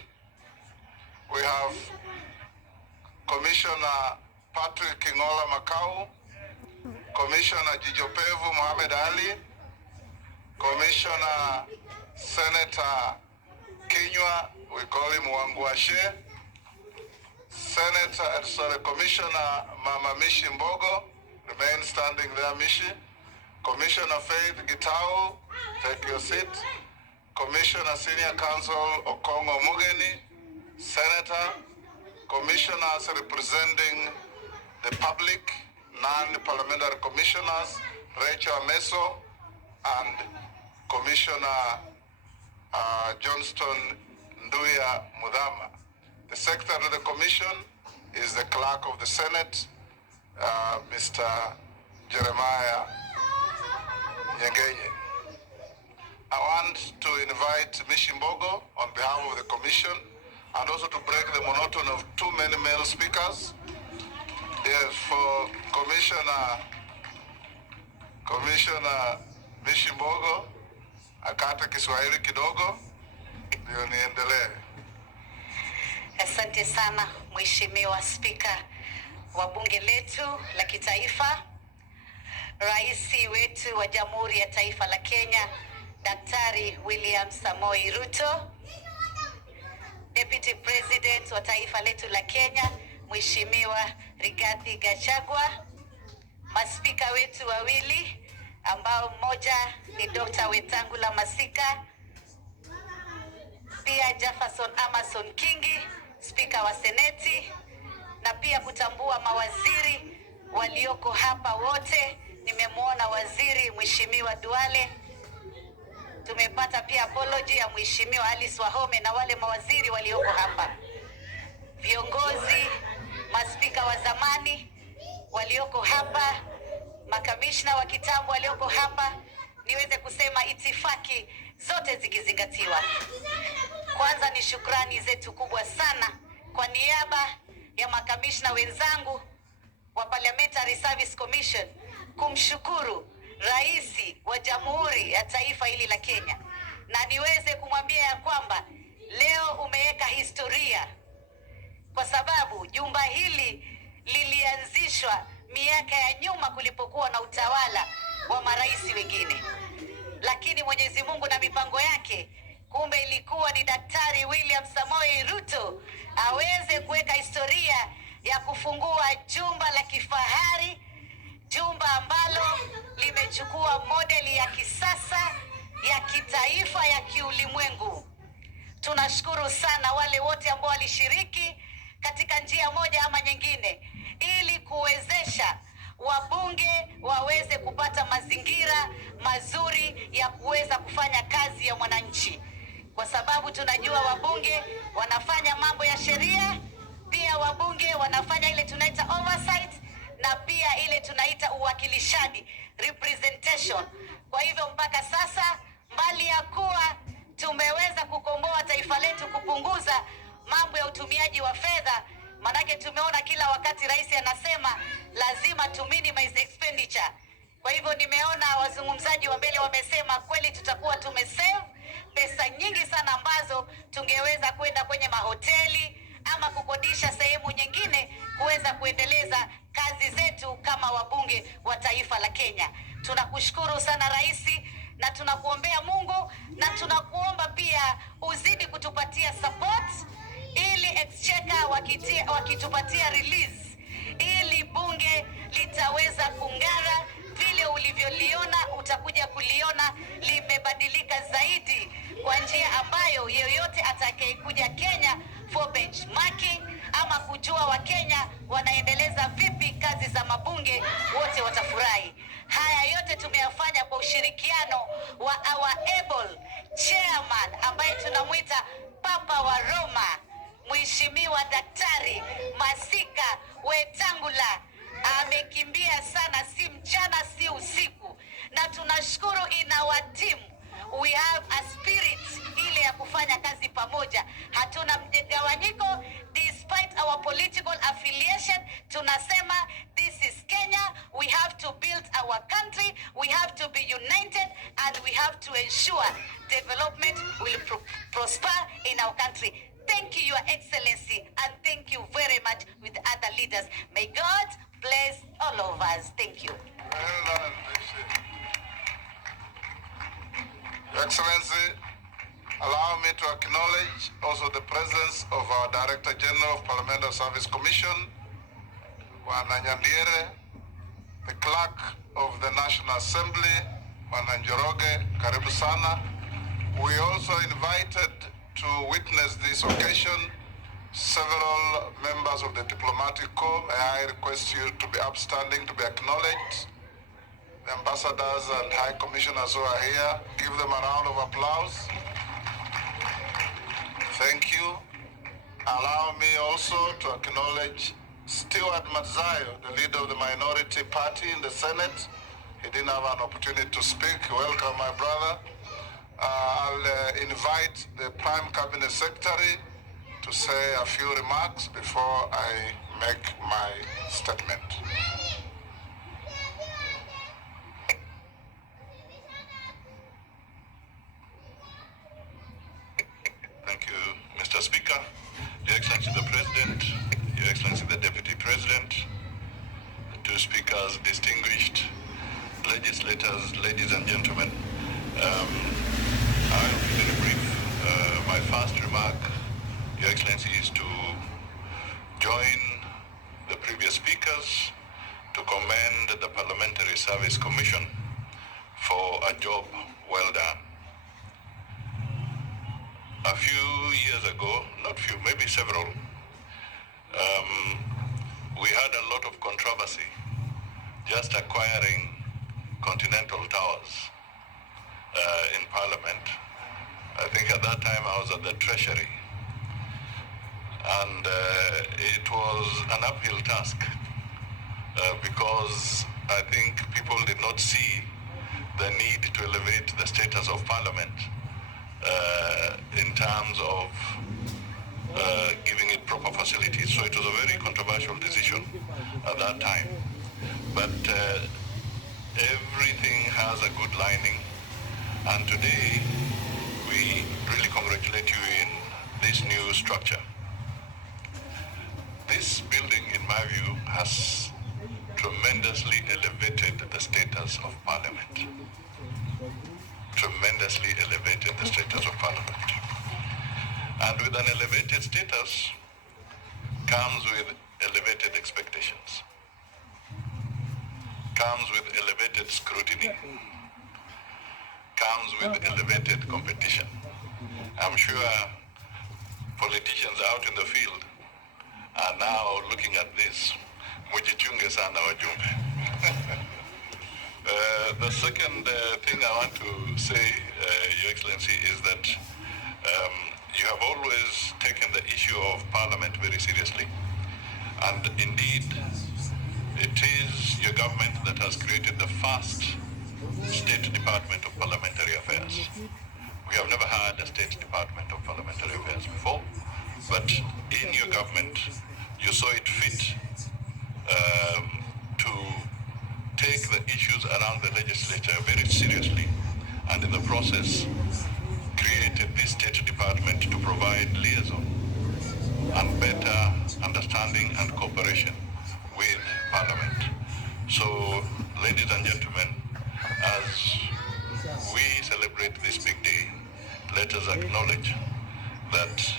We have Commissioner Patrick Kingola Makau, Commissioner Jijopevu Mohamed Ali, Commissioner Senator Kinywa, we call him Wangwashe, Commissioner Mama Mishi Mbogo, remain standing there, Mishi. Commissioner Faith Gitau, take your seat. Commissioner Senior Counsel Okongo Mugeni, Senator. Commissioners representing the public, non-parliamentary commissioners, Rachel Meso, and Commissioner Johnston Nduya Mudama. The Secretary of the Commission is the Clerk of the Senate, Mr. Jeremiah Nyegenye. I want to invite Mishimbogo on behalf of the Commission and also to break the monotony of too many male speakers. Yes, for Commissioner Mishimbogo, akata Kiswahili kidogo, ndio niendelee. Asante sana Mheshimiwa Spika wa Bunge letu la Kitaifa, Rais wetu wa Jamhuri ya Taifa la Kenya, Daktari William Samoei Ruto, Deputy President wa taifa letu la Kenya, Mheshimiwa Rigathi Gachagua, maspika wetu wawili ambao mmoja ni Dr. Wetangula Masika, pia Jefferson Amason Kingi, spika wa Seneti, na pia kutambua mawaziri walioko hapa wote. Nimemwona waziri Mheshimiwa Duale. Tumepata pia apology ya Mheshimiwa Alice Wahome na wale mawaziri walioko hapa. Viongozi, maspika wa zamani walioko hapa, makamishna wa kitambo walioko hapa, niweze kusema itifaki zote zikizingatiwa. Kwanza ni shukrani zetu kubwa sana kwa niaba ya makamishna wenzangu wa Parliamentary Service Commission kumshukuru Rais wa Jamhuri ya Taifa hili la Kenya, na niweze kumwambia ya kwamba leo umeweka historia, kwa sababu jumba hili lilianzishwa miaka ya nyuma kulipokuwa na utawala wa marais wengine, lakini Mwenyezi Mungu na mipango yake, kumbe ilikuwa ni Daktari William Samoei Ruto aweze kuweka historia ya kufungua jumba la kifahari, jumba ambalo limechukua modeli ya kisasa, ya kitaifa, ya kiulimwengu. Tunashukuru sana wale wote ambao walishiriki katika njia moja ama nyingine ili kuwezesha wabunge waweze kupata mazingira mazuri ya kuweza kufanya kazi ya mwananchi, kwa sababu tunajua wabunge wanafanya mambo ya sheria, pia wabunge wanafanya ile tunaita oversight, na pia ile tunaita uwakilishaji, representation. Kwa hivyo mpaka sasa, mbali ya kuwa tumeweza kukomboa taifa letu, kupunguza mambo ya utumiaji wa fedha, manake tumeona kila wakati rais anasema lazima to minimize expenditure. Kwa hivyo nimeona wazungumzaji wa mbele wamesema kweli tutakuwa tumesave pesa nyingi sana ambazo tungeweza kwenda kwenye mahoteli ama kukodisha sehemu nyingine kuweza kuendeleza kazi zetu kama wabunge wa taifa la Kenya. Tunakushukuru sana rais, na tunakuombea Mungu, na tunakuomba pia uzidi kutupatia support ili exchequer wakitupatia release, ili bunge litaweza kung'ara. Vile ulivyoliona utakuja kuliona limebadilika zaidi, kwa njia ambayo yeyote atakayekuja Kenya for benchmarking ama kujua Wakenya wanaendeleza vipi kazi za mabunge, wote watafurahi. Haya yote tumeyafanya kwa ushirikiano wa our able chairman ambaye tunamuita Papa wa Roma, Mheshimiwa Daktari Masika Wetangula. Amekimbia sana, si mchana si usiku, na tunashukuru in our team we have a spirit ile ya kufanya kazi pamoja. Hatuna mgawanyiko despite our political affiliation. Tunasema this is Kenya, we have to build our country, we have to be united, and we have to ensure development will prosper in our country. Thank you, Your Excellency, and thank you very much with other leaders. May God bless all of us. Thank you. Your Excellency, allow me to acknowledge also the presence of our Director General of Parliamentary Service Commission, Bwana Nyandiere, the Clerk of the National Assembly, Bwana Njoroge, karibu sana. We also invited to witness this occasion several members of the diplomatic corps. May I request you to be upstanding, to be acknowledged. The ambassadors and high commissioners who are here, give them a round of applause. Thank you. Allow me also to acknowledge Stewart Mazayo, the leader of the minority party in the Senate. He didn't have an opportunity to speak. Welcome, my brother. I'll invite the Prime Cabinet Secretary to say a few remarks before I make my statement. Thank you, Mr. Speaker. Your Excellency the President, Your Excellency the Deputy President, the two speakers, distinguished legislators, ladies and gentlemen. I'll be very brief. My first remark, Your Excellency, is to join the previous speakers to commend the Parliamentary Service Commission for a job well done. A few years ago, not few, maybe several, we had a lot of controversy just acquiring Continental Towers in Parliament. I think at that time I was at the Treasury, and it was an uphill task because I think people did not see the need to elevate the status of Parliament in terms of giving it proper facilities. So it was a very controversial decision at that time. But everything has a good lining, and today we really congratulate you in this new structure. This building, in my view, has tremendously elevated the status of Parliament. Tremendously elevated the status of Parliament. And with an elevated status comes with elevated expectations, comes with elevated scrutiny, comes with elevated competition. I'm sure politicians out in the field are now looking at this. Mujichunge sana wajumbe. The second thing I want to say, Your Excellency, is that you have always taken the issue of Parliament very seriously. And indeed, it is your government that has created the first State Department of Parliamentary Affairs. We have never had a State Department of Parliamentary Affairs before, but in your government, you saw it fit to take the issues around the legislature very seriously, and in the process created this State Department to provide liaison and better understanding and cooperation with Parliament. So, ladies and gentlemen, as we celebrate this big day, let us acknowledge that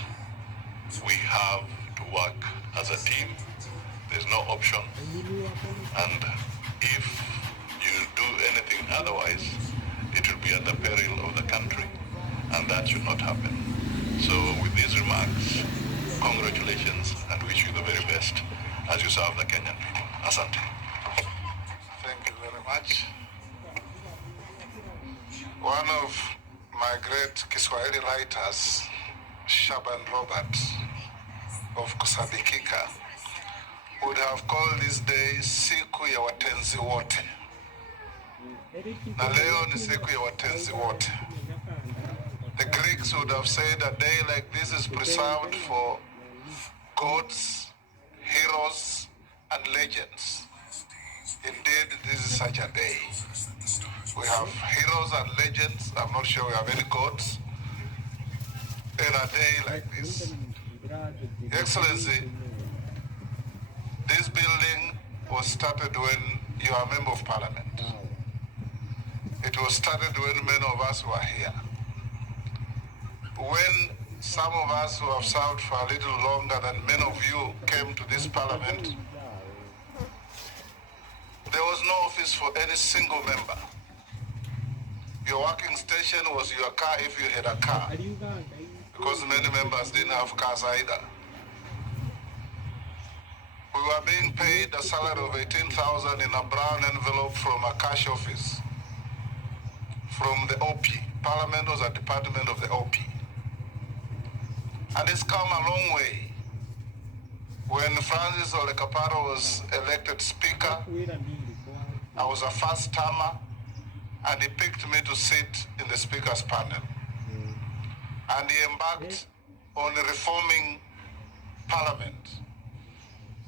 we have to work as a team. There's no option, and if you do anything otherwise, it will be at the peril of the country, and that should not happen. So with these remarks, congratulations, and wish you the very best as you serve the Kenyan people. Asante. Thank you very much. One of my great Kiswahili writers, Shaban Robert of Kusadikika, would have called this day siku ya watenzi wote. Na leo ni siku ya watenzi wote. The Greeks would have said a day like this is preserved for gods, heroes, and legends. Indeed, this is such a day. We have heroes and legends. I'm not sure we have any gods in a day like this. Your Excellency, this building was started when you are a member of Parliament. It was started when many of us were here. When some of us who have served for a little longer than many of you came to this Parliament, there was no office for any single member. Your working station was your car if you had a car, because many members didn't have cars either. We were being paid a salary of 18,000 in a brown envelope from a cash office, from the OP. Parliament was a department of the OP. And it's come a long way. When Francis Ole Kaparo was elected Speaker, I was a first termer, and he picked me to sit in the Speaker's panel. And he embarked on reforming Parliament.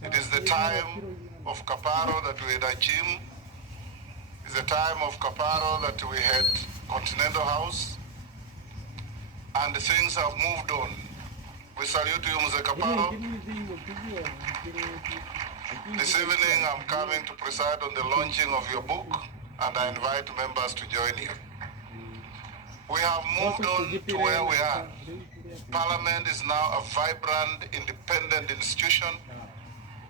It is the time of Kaparo that we had a gym. It's the time of Kaparo that we had Continental House. And things have moved on. We salute you, Mr. Kaparo. This evening I'm coming to preside on the launching of your book, and I invite members to join you. We have moved on to where we are. Parliament is now a vibrant, independent institution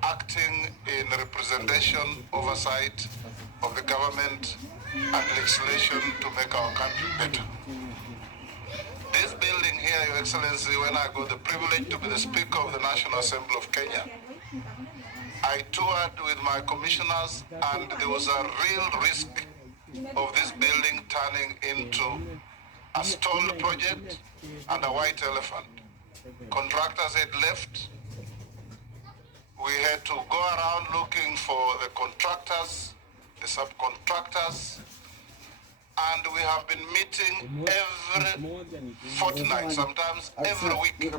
acting in representation, oversight of the government and legislation to make our country better. This building here, Your Excellency, when I got the privilege to be the Speaker of the National Assembly of Kenya, I toured with my commissioners and there was a real risk of this building turning into a stalled project and a white elephant. Contractors had left. We had to go around looking for the contractors, the subcontractors, and we have been meeting every fortnight, sometimes every week,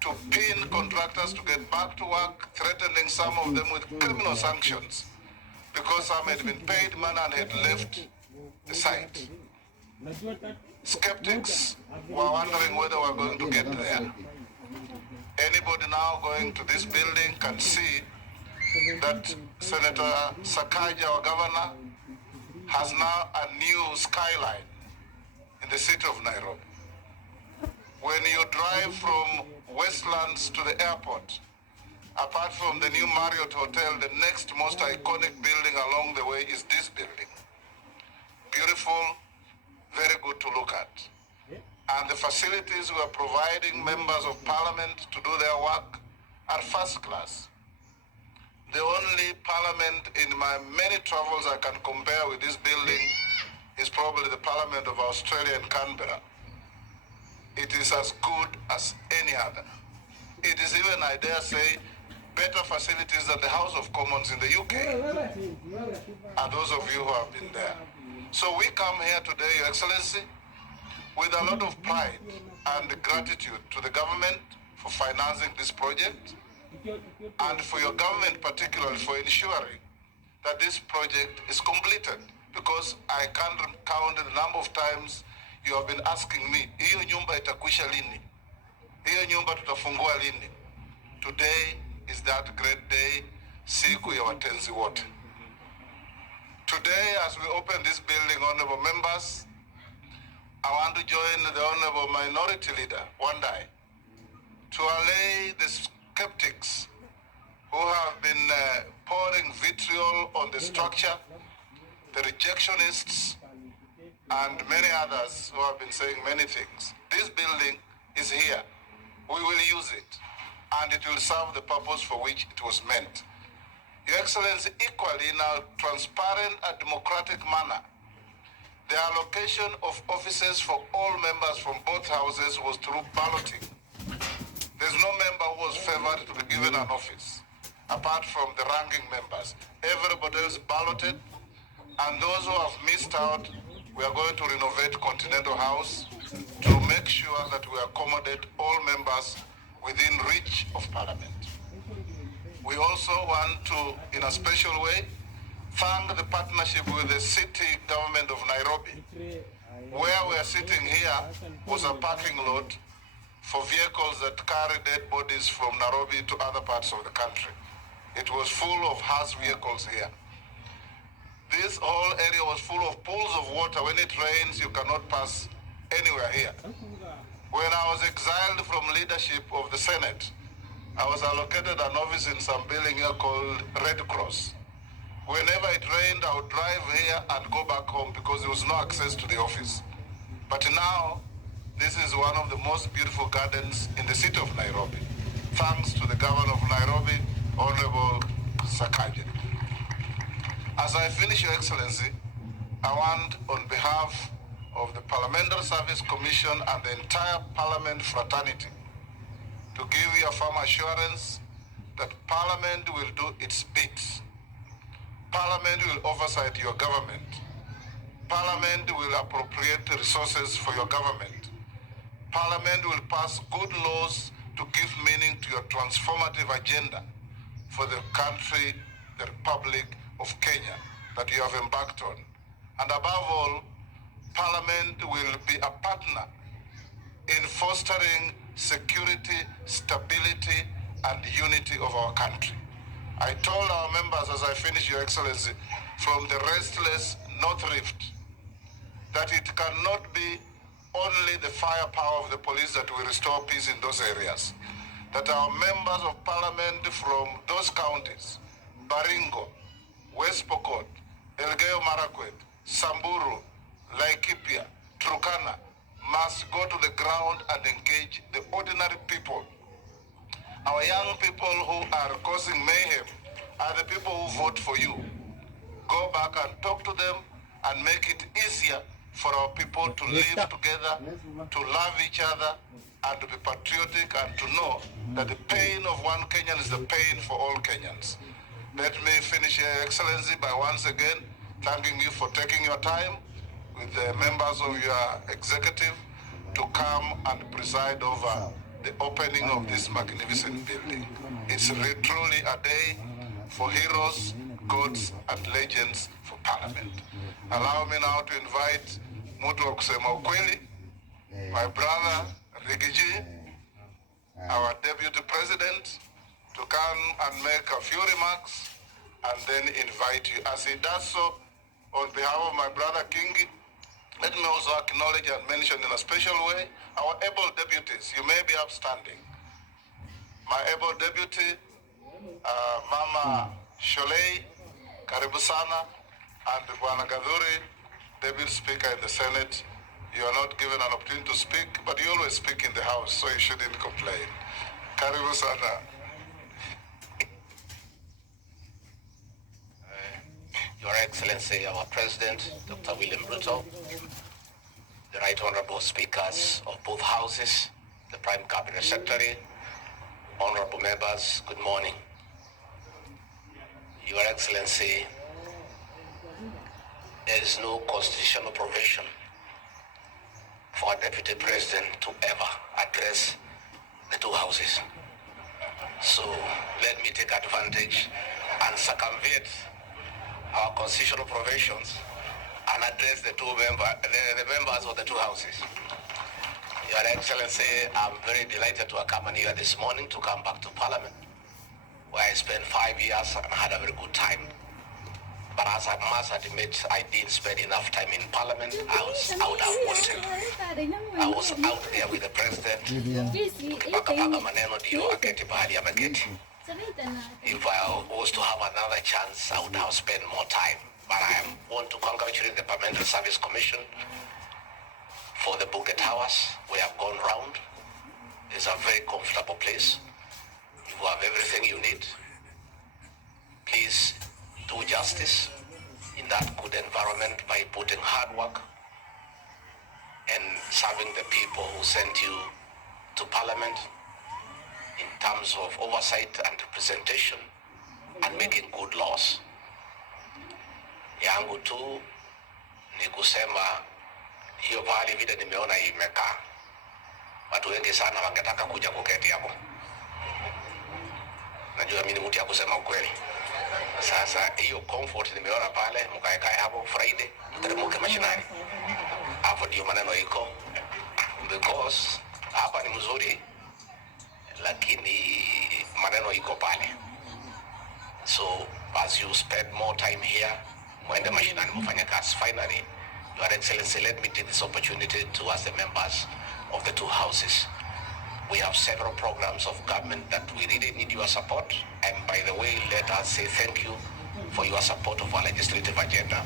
to pin contractors to get back to work, threatening some of them with criminal sanctions because some had been paid money and had left the site. Skeptics were wondering whether we're going to get there. Anybody now going to this building can see that Senator Sakaja, our governor, has now a new skyline in the city of Nairobi. When you drive from Westlands to the airport, apart from the new Marriott Hotel, the next most iconic building along the way is this building. Beautiful, very good to look at. And the facilities we are providing members of parliament to do their work are first class. The only parliament in my many travels I can compare with this building is probably the Parliament of Australia in Canberra. It is as good as any other. It is even, I dare say, better facilities than the House of Commons in the UK. And those of you who have been there. So we come here today, Your Excellency, with a lot of pride and gratitude to the government for financing this project, and for your government particularly for ensuring that this project is completed, because I can't count the number of times you have been asking me, hiyo nyumba itakwisha lini? Hiyo nyumba tutafungua lini? Today is that great day, siku ya watenzi wote. Today, as we open this building, honorable members, I want to join the honorable minority leader, Wandai, to allay the skeptics who have been pouring vitriol on the structure, the rejectionists, and many others who have been saying many things. This building is here. We will use it, and it will serve the purpose for which it was meant. Your Excellency, equally in a transparent and democratic manner, the allocation of offices for all members from both houses was through balloting. There's no member who was favored to be given an office, apart from the ranking members. Everybody else balloted, and those who have missed out, we are going to renovate Continental House to make sure that we accommodate all members within reach of Parliament. We also want to, in a special way, thank the partnership with the city government of Nairobi. Where we are sitting here was a parking lot for vehicles that carry dead bodies from Nairobi to other parts of the country. It was full of hearse vehicles here. This whole area was full of pools of water. When it rains, you cannot pass anywhere here. When I was exiled from leadership of the Senate, I was allocated an office in some building here called Red Cross. Whenever it rained, I would drive here and go back home because there was no access to the office. But now, this is one of the most beautiful gardens in the city of Nairobi, thanks to the governor of Nairobi, Honorable Sakaja. As I finish, Your Excellency, I want, on behalf of the Parliamentary Service Commission and the entire Parliament fraternity, to give you a firm assurance that Parliament will do its bit. Parliament will oversight your government. Parliament will appropriate resources for your government. Parliament will pass good laws to give meaning to your transformative agenda for the country, the Republic of Kenya, that you have embarked on. And above all, Parliament will be a partner in fostering security, stability, and unity of our country. I told our members as I finish, Your Excellency, from the restless North Rift, that it cannot be only the firepower of the police that will restore peace in those areas. That our members of parliament from those counties, Baringo, West Pokot, Elgeyo Marakwet, Samburu, Laikipia, Turkana, must go to the ground and engage the ordinary people. Our young people who are causing mayhem are the people who vote for you. Go back and talk to them and make it easier for our people to live together, to love each other, and to be patriotic and to know that the pain of one Kenyan is the pain for all Kenyans. Let me finish, Your Excellency, by once again thanking you for taking your time with the members of your executive to come and preside over the opening of this magnificent building. It's truly a day for heroes, gods, and legends for Parliament. Allow me now to invite Mutu wa kusema ukweli, my brother Rigiji, our Deputy President, to come and make a few remarks and then invite you. As he does so, on behalf of my brother Kingi, let me also acknowledge and mention in a special way our able deputies. You may be upstanding. My able deputy, Mama Sholei, Karibu sana, and Bwana Gadhuri, Deputy Speaker in the Senate. You are not given an opportunity to speak, but you always speak in the House, so you shouldn't complain. Karibu sana. Your Excellency, our President, Dr. William Ruto, the Right Honorable Speakers of both Houses, the Prime Cabinet Secretary, honorable members, good morning. Your Excellency, there is no constitutional provision for a Deputy President to ever address the two Houses. So let me take advantage and circumvent our constitutional provisions and address the members of the two Houses. Your Excellency, I'm very delighted to accompany you this morning to come back to Parliament, where I spent 5 years and had a very good time. But as I must admit, I didn't spend enough time in Parliament. I was out there with the President. If I was to have another chance, I would have spent more time. But I want to congratulate the Parliamentary Service Commission for the Bunge Towers. We have gone round. It's a very comfortable place. You have everything you need. Please do justice in that good environment by putting hard work and serving the people who sent you to Parliament in terms of oversight and representation and making good laws. Yangu tu ni kusema hiyo pahali vile nimeona imekaa, watu wengi sana wangetaka kuja kuketi hapo. Najua mimi ni mtu ya kusema ukweli. Sasa hiyo comfort nimeona pale, mkaekae hapo Friday, mteremke mashinani. Hapo ndio maneno iko. Because hapa ni mzuri, lakini maneno iko pale. So as you spend more time here, mwende mashinani mfanye kazi. Finally, Your Excellency, let me take this opportunity to ask the members of the two Houses. We have several programs of government that we really need your support. And by the way, let us say thank you for your support of our legislative agenda.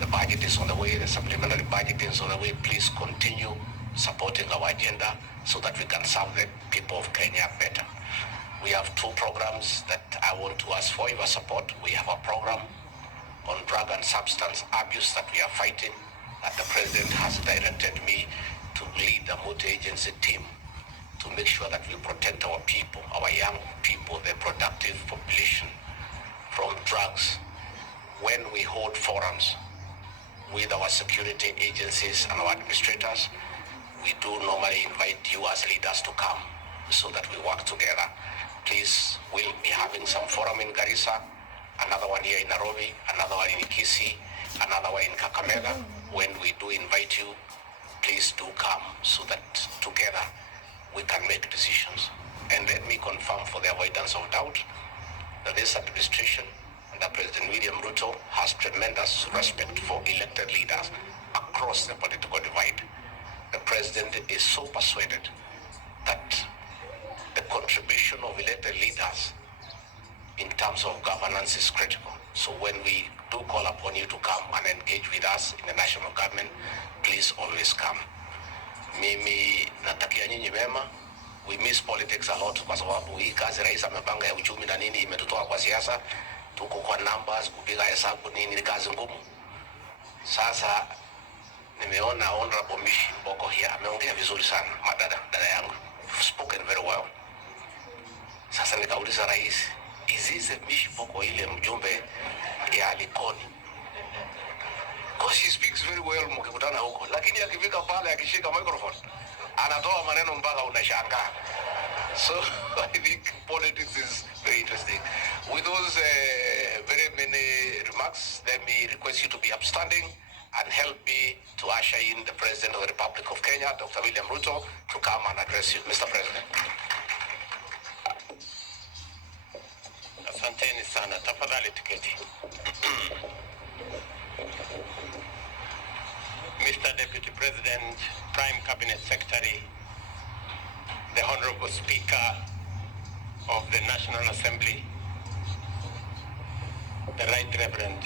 The budget is on the way, the supplementary budget is on the way. Please continue supporting our agenda so that we can serve the people of Kenya better. We have two programs that I want to ask for your support. We have a program on drug and substance abuse that we are fighting, that the President has directed me to lead the multi-agency team to make sure that we protect our people, our young people, the productive population from drugs. When we hold forums with our security agencies and our administrators, we do normally invite you as leaders to come so that we work together. Please, we'll be having some forum in Garissa, another one here in Nairobi, another one in Kisii, another one in Kakamega. When we do invite you, please do come so that together we can make decisions. And let me confirm for the avoidance of doubt that this administration under President William Ruto has tremendous respect for elected leaders across the political divide. the President is so persuaded that the contribution of elected leaders in terms of governance is critical. So when we do call upon you to come and engage with us in the national government, please always come. Mimi natakia nyinyi mema. We miss politics a lot kwa sababu hii kazi rais amepanga ya uchumi na nini imetutoa kwa siasa. Tuko kwa numbers, kupiga hesabu nini ni kazi ngumu. Sasa nimeona Honorable Mishi Mboko here ameongea vizuri sana, dada yangu. You've spoken very well. Sasa nikauliza rais, is this Mishi Mboko ile mjumbe ya Likoni? Because she speaks very well mkikutana huko, lakini akifika pale akishika microphone anatoa maneno mpaka unashangaa. So I think politics is very interesting. With those very many remarks, let me request you to be upstanding and help me to usher in the President of the Republic of Kenya, Dr. William Ruto, to come and address you, Mr. President. Asanteni sana, tafadhali tuketi. Mr. Deputy President, Prime Cabinet Secretary, the Honorable Speaker of the National Assembly, the Right Reverend.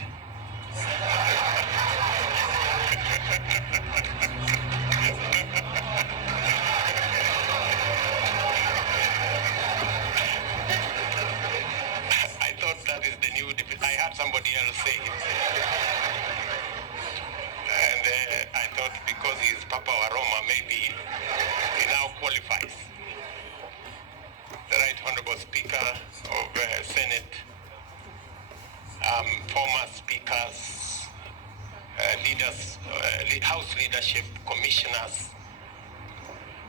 I thought that is the new deputy. I had somebody else say it. And I thought because he is Papa Waroma, maybe he now qualifies. The Right Honorable Speaker of Senate, former speakers, leaders, House leadership, commissioners,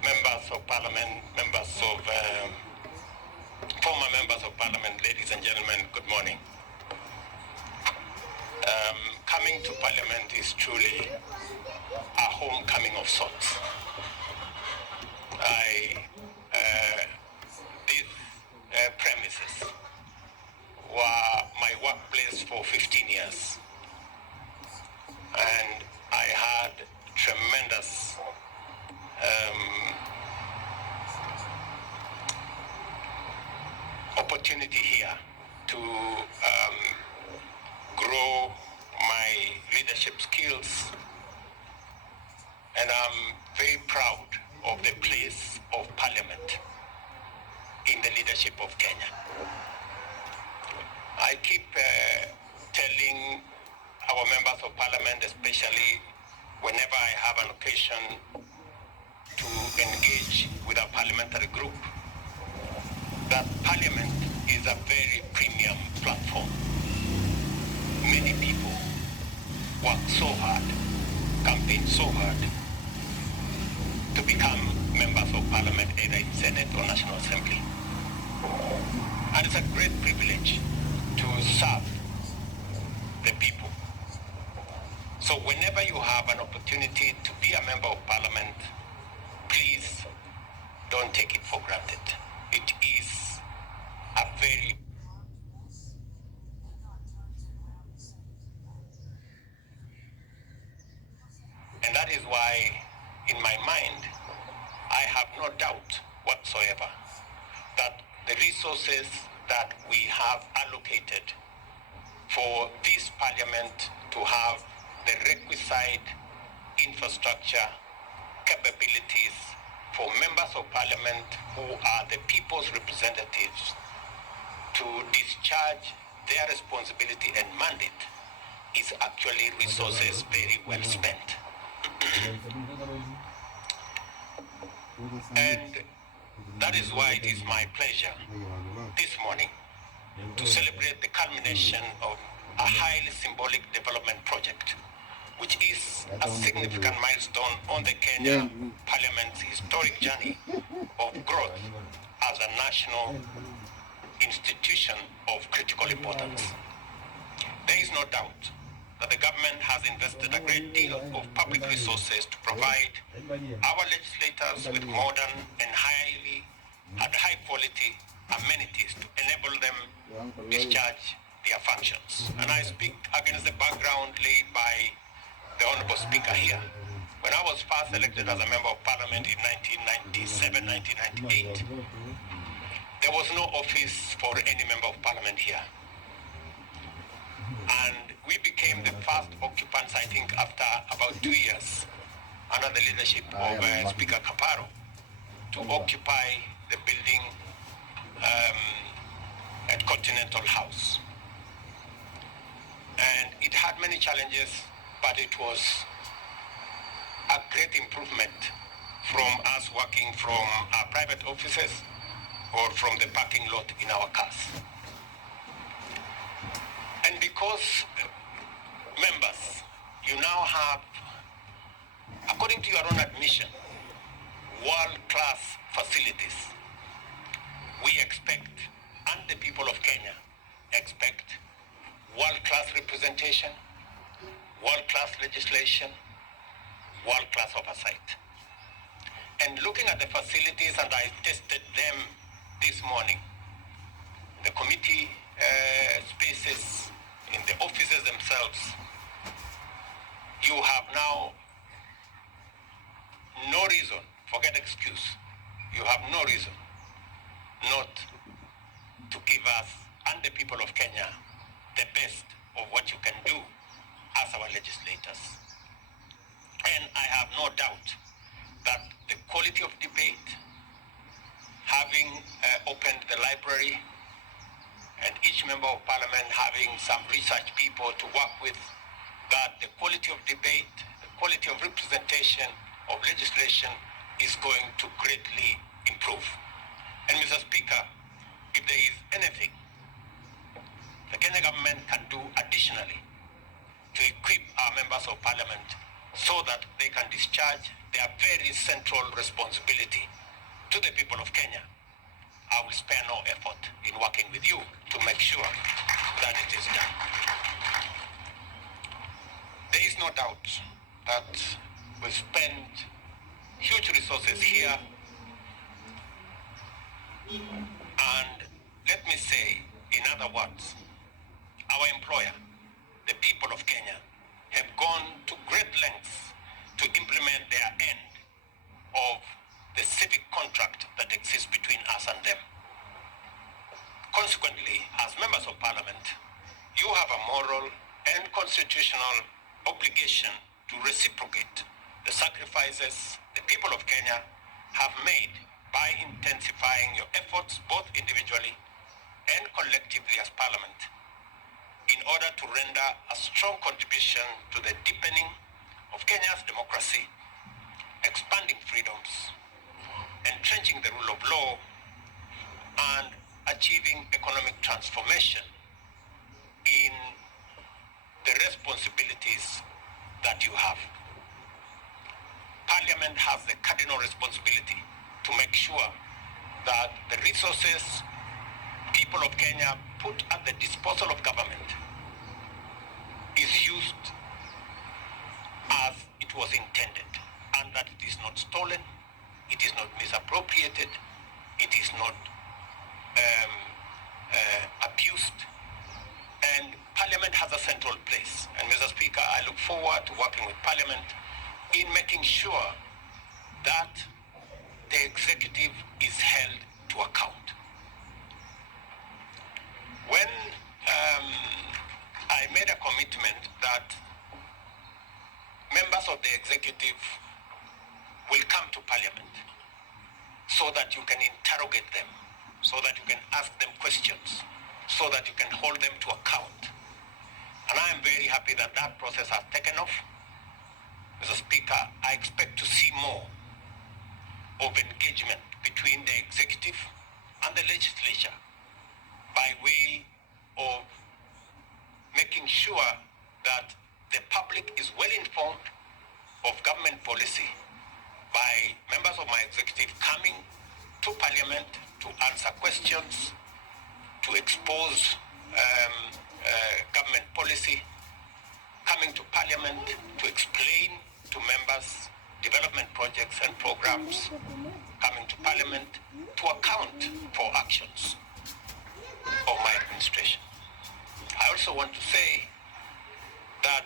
members of Parliament, former members of Parliament, ladies and gentlemen, good morning. Coming to Parliament is truly a homecoming of sorts. These premises were my workplace for 15 years. And I had tremendous opportunity here to grow my leadership skills, and I'm very proud of the place of Parliament in the leadership of Kenya. I keep telling our members of Parliament, especially whenever I have an occasion to engage with a parliamentary group, that Parliament is a very premium platform. Many people work so hard, campaign so hard to become members of Parliament, either in Senate or National Assembly. And it's a great privilege to serve the people. So whenever you have an opportunity to be a member of Parliament, please don't take it for granted. It is a very and that is why, in my mind, I have no doubt whatsoever that the resources that we have allocated for this Parliament to have the requisite infrastructure, capabilities for members of Parliament who are the people's representatives to discharge their responsibility and mandate is actually resources very well spent. And that is why it is my pleasure this morning to celebrate the culmination of a highly symbolic development project, which is a significant milestone on the Kenya Parliament's historic journey of growth as a national institution of critical importance. There is no doubt that the government has invested a great deal of public resources to provide our legislators with modern and high quality amenities to enable them discharge their functions. And I speak against the background laid by the Honorable Speaker here. When I was first elected as a member of parliament in 1997, 1998, there was no office for any member of parliament here. And we became the first occupants, I think, after about 2 years, under the leadership of Speaker Caparo, to occupy the building at Continental House. And it had many challenges, but it was a great improvement from us working from our private offices or from the parking lot in our cars. And because, members, you now have, according to your own admission, world-class facilities, we expect, and the people of Kenya expect, world-class representation, world-class legislation, world-class oversight. And looking at the facilities, and I tested them this morning, the committee spaces, in the offices themselves, you have now no reason, forget excuse, you have no reason not to give us and the people of Kenya the best of what you can do as our legislators. And I have no doubt that the quality of debate, having opened the library, and each member of parliament having some research people to work with, that the quality of debate, the quality of representation of legislation is going to greatly improve. And Mr. Speaker, if there is anything the Kenya government can do additionally to equip our members of parliament so that they can discharge their very central responsibility to the people of Kenya, I will spare no effort in working with you to make sure that it is done. There is no doubt that we spend huge resources here, and let me say, in other words, our employer, the people of Kenya, have gone to great lengths to implement their end of the civic contract that exists between us and them. Consequently, as members of parliament, you have a moral and constitutional obligation to reciprocate the sacrifices the people of Kenya have made by intensifying your efforts both individually and collectively as parliament in order to render a strong contribution to the deepening of Kenya's democracy, expanding freedoms, entrenching the rule of law, and achieving economic transformation in the responsibilities that you have. Parliament has the cardinal responsibility to make sure that the resources people of Kenya put at the disposal of government is used as it was intended, and that it is not stolen, it is not misappropriated, it is not abused, and Parliament has a central place. And Mr. Speaker, I look forward to working with Parliament in making sure that the executive is held to account. When I made a commitment that members of the executive will come to Parliament so that you can interrogate them, so that you can ask them questions, so that you can hold them to account. And I am very happy that that process has taken off. Mr. Speaker, I expect to see more of engagement between the executive and the legislature by way of making sure that the public is well informed of government policy by members of my executive coming to Parliament to answer questions, to expose government policy, coming to Parliament to explain to members development projects and programs, coming to Parliament to account for actions of my administration. I also want to say that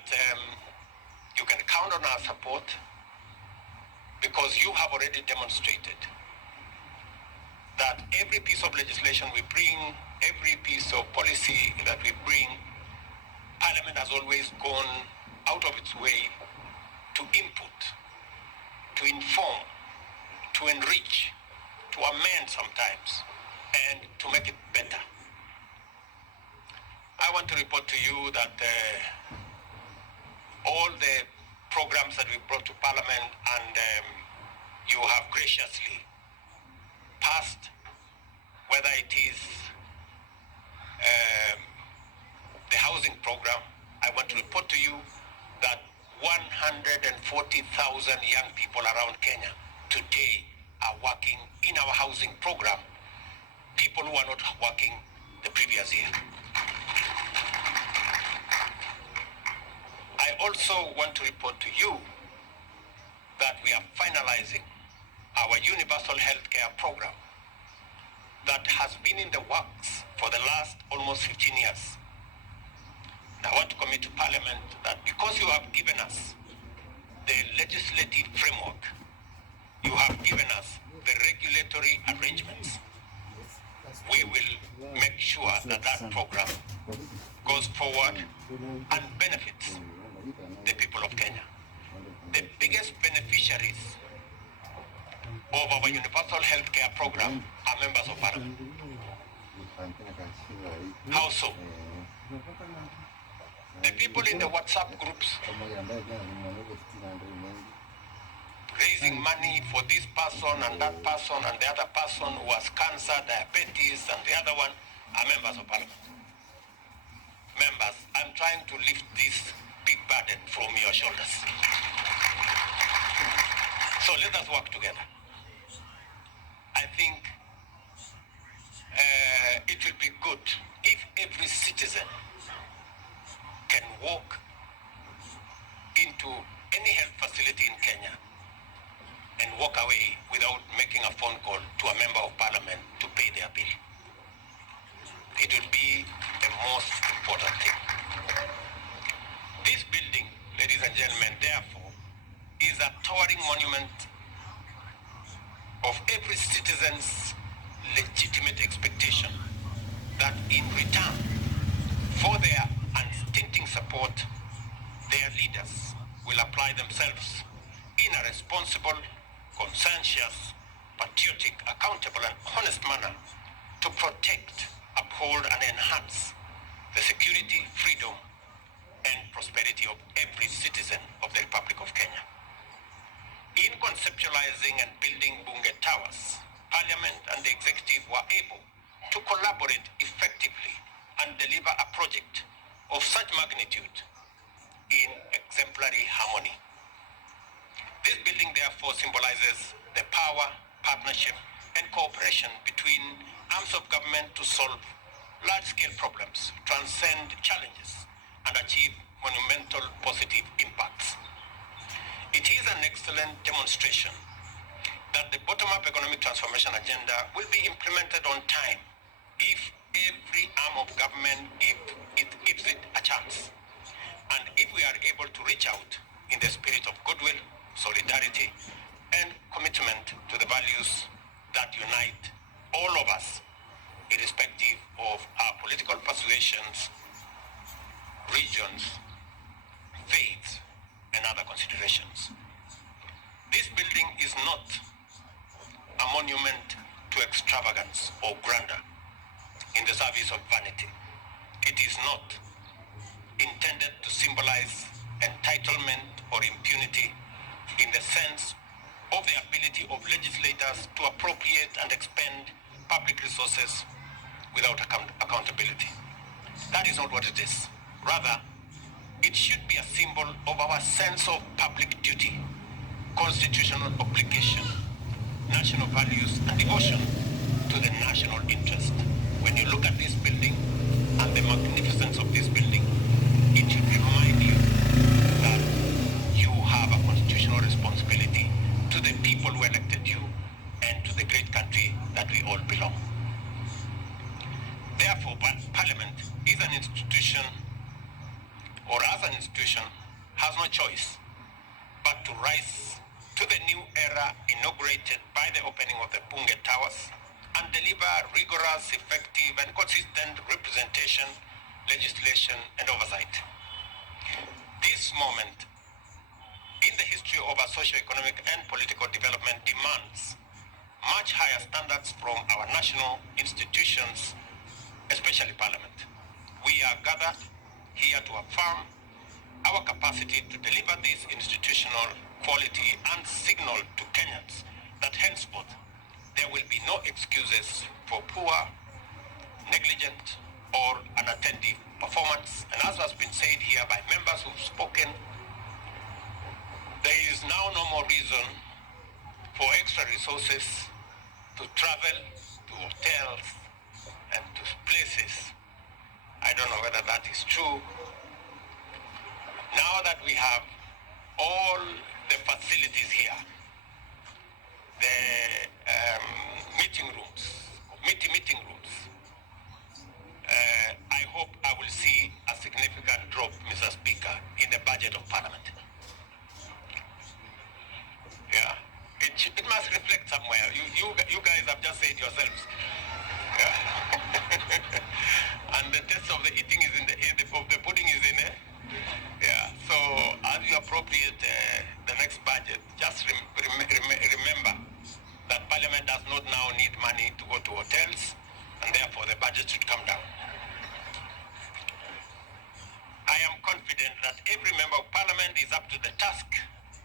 you can count on our support because you have already demonstrated that every piece of legislation we bring, every piece of policy that we bring, Parliament has always gone out of its way to input, to inform, to enrich, to amend sometimes, and to make it better. I want to report to you that all the programs that we brought to Parliament and you have graciously passed, whether it is the housing program, I want to report to you that 140,000 young people around Kenya today are working in our housing program, people who are not working the previous year. I also want to report to you that we are finalizing our universal health care program that has been in the works for the last almost 15 years. I want to commit to Parliament that because you have given us the legislative framework, you have given us the regulatory arrangements, we will make sure that that program goes forward and benefits the people of Kenya. The biggest beneficiaries of our universal health care program are members of Parliament. How so? The people in the WhatsApp groups raising money for this person and that person and the other person who has cancer, diabetes, and the other one are members of Parliament. Members, I'm trying to lift this big burden from your shoulders. So let us work together. I think it will be good if every citizen can walk into any health facility in Kenya and walk away without making a phone call to a member of Parliament to pay their bill. It will be the most important thing. This building, ladies and gentlemen, therefore, is a towering monument of every citizen's legitimate expectation that in return for their unstinting support, their leaders will apply themselves in a responsible, conscientious, patriotic, accountable, and honest manner to protect, uphold, and enhance the security, freedom, and prosperity of every citizen of the Republic of Kenya. In conceptualizing and building Bunge Towers, Parliament and the Executive were able to collaborate effectively and deliver a project of such magnitude in exemplary harmony. This building therefore symbolizes the power, partnership, and cooperation between arms of government to solve large-scale problems, transcend challenges, and achieve monumental positive impacts. It is an excellent demonstration that the bottom-up economic transformation agenda will be implemented on time if every arm of government gives it a chance. And if we are able to reach out in the spirit of goodwill, solidarity, and commitment to the values that unite all of us, irrespective of our political persuasions, regions, faiths, and other considerations. This building is not a monument to extravagance or grandeur in the service of vanity. It is not intended to symbolize entitlement or impunity in the sense of the ability of legislators to appropriate and expend public resources without accountability. That is not what it is. Rather, it should be a symbol of our sense of public duty, constitutional obligation, national values, and devotion to the national interest. When you look at this building and the magnificence of this building, it should remind you that you have a constitutional responsibility to the people who elected you and to the great country that we all belong. Therefore, Parliament is an institution, or as an institution, has no choice but to rise to the new era inaugurated by the opening of the Bunge Towers and deliver rigorous, effective, and consistent representation, legislation, and oversight. This moment in the history of our socio-economic and political development demands much higher standards from our national institutions, especially Parliament. We are gathered here to affirm our capacity to deliver this institutional quality and signal to Kenyans that henceforth there will be no excuses for poor, negligent, or unattentive performance. And as has been said here by members who've spoken, there is now no more reason for extra resources to travel to hotels and to places. I don't know whether that is true. Now that we have all the facilities here, the meeting rooms, committee meeting rooms, I hope I will see a significant drop, Mr. Speaker, in the budget of Parliament. Yeah, it must reflect somewhere. You guys have just said yourselves. Yeah. And the taste of the eating is of the pudding is in it. Yeah. So as you appropriate the next budget, just remember that Parliament does not now need money to go to hotels, and therefore the budget should come down. I am confident that every member of Parliament is up to the task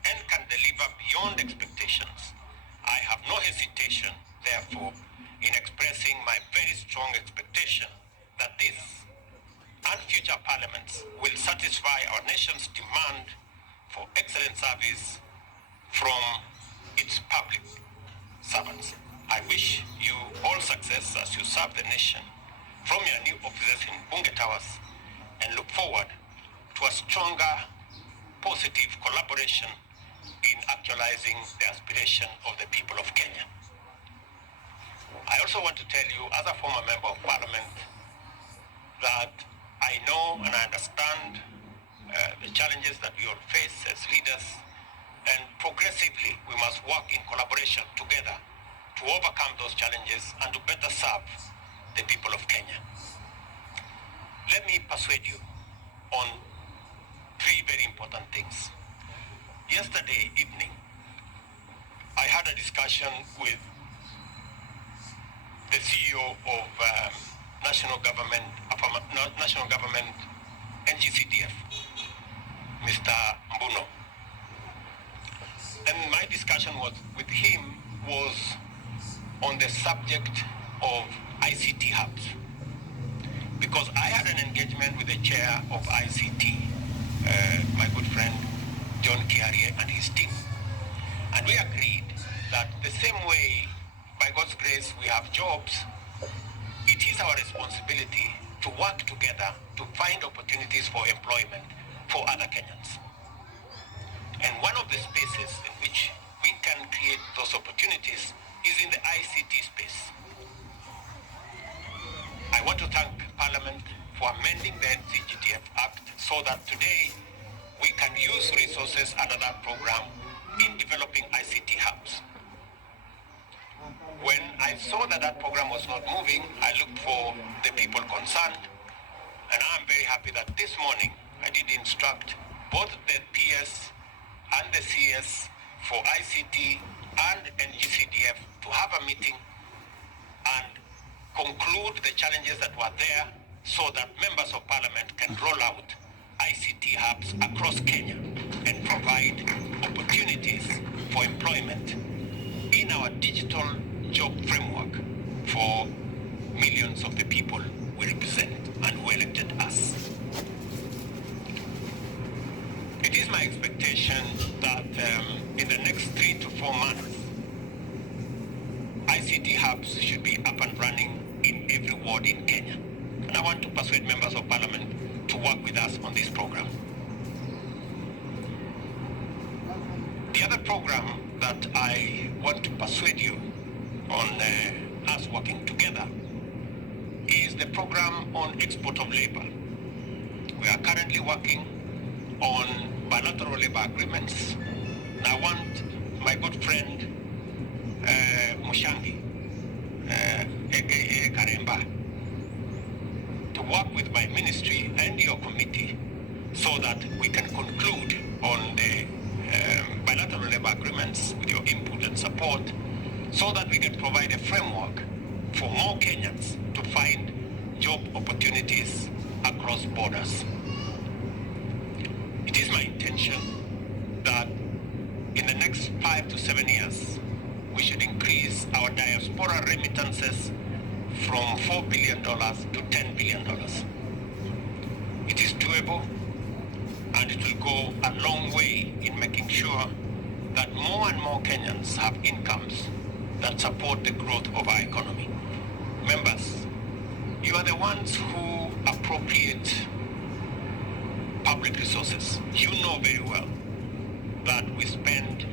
and can deliver beyond expectations. I have no hesitation, therefore, in expressing my very strong expectation that this and future parliaments will satisfy our nation's demand for excellent service from its public servants. I wish you all success as you serve the nation from your new offices in Bunge Towers and look forward to a stronger, positive collaboration in actualizing the aspiration of the people of Kenya. I also want to tell you, as a former member of Parliament, that I know and I understand the challenges that we all face as leaders, and progressively we must work in collaboration together to overcome those challenges and to better serve the people of Kenya. Let me persuade you on three very important things. Yesterday evening, I had a discussion with the CEO of National Government NGCDF, Mr. Mbuno. And my discussion with him was on the subject of ICT hubs. Because I had an engagement with the chair of ICT, my good friend John Kiarie and his team. And we agreed that the same way, by God's grace, we have jobs, it is our responsibility to work together to find opportunities for employment for other Kenyans. And one of the spaces in which we can create those opportunities is in the ICT space. I want to thank Parliament for amending the NCGTF Act so that today we can use resources under that program in developing ICT hubs. When I saw that that program was not moving, I looked for the people concerned, and I'm very happy that this morning I did instruct both the PS and the CS for ICT and NGCDF to have a meeting and conclude the challenges that were there so that members of Parliament can roll out ICT hubs across Kenya and provide opportunities for employment in our digital job framework for millions of the people we represent and who elected us. It is my expectation that in the next 3 to 4 months, ICT hubs should be up and running in every ward in Kenya. And I want to persuade members of Parliament to work with us on this program. The other program that I want to persuade you on us working together is the program on export of labor. We are currently working on bilateral labor agreements. And I want my good friend Mushangi, aka Karemba, to work with my ministry and your committee so that we can conclude on the bilateral labor agreements with your input and support, so that we can provide a framework for more Kenyans to find job opportunities across borders. It is my intention that in the next 5 to 7 years, we should increase our diaspora remittances from $4 billion to $10 billion. It is doable, and it will go a long way in making sure that more and more Kenyans have incomes that support the growth of our economy. Members, you are the ones who appropriate public resources. You know very well that we spend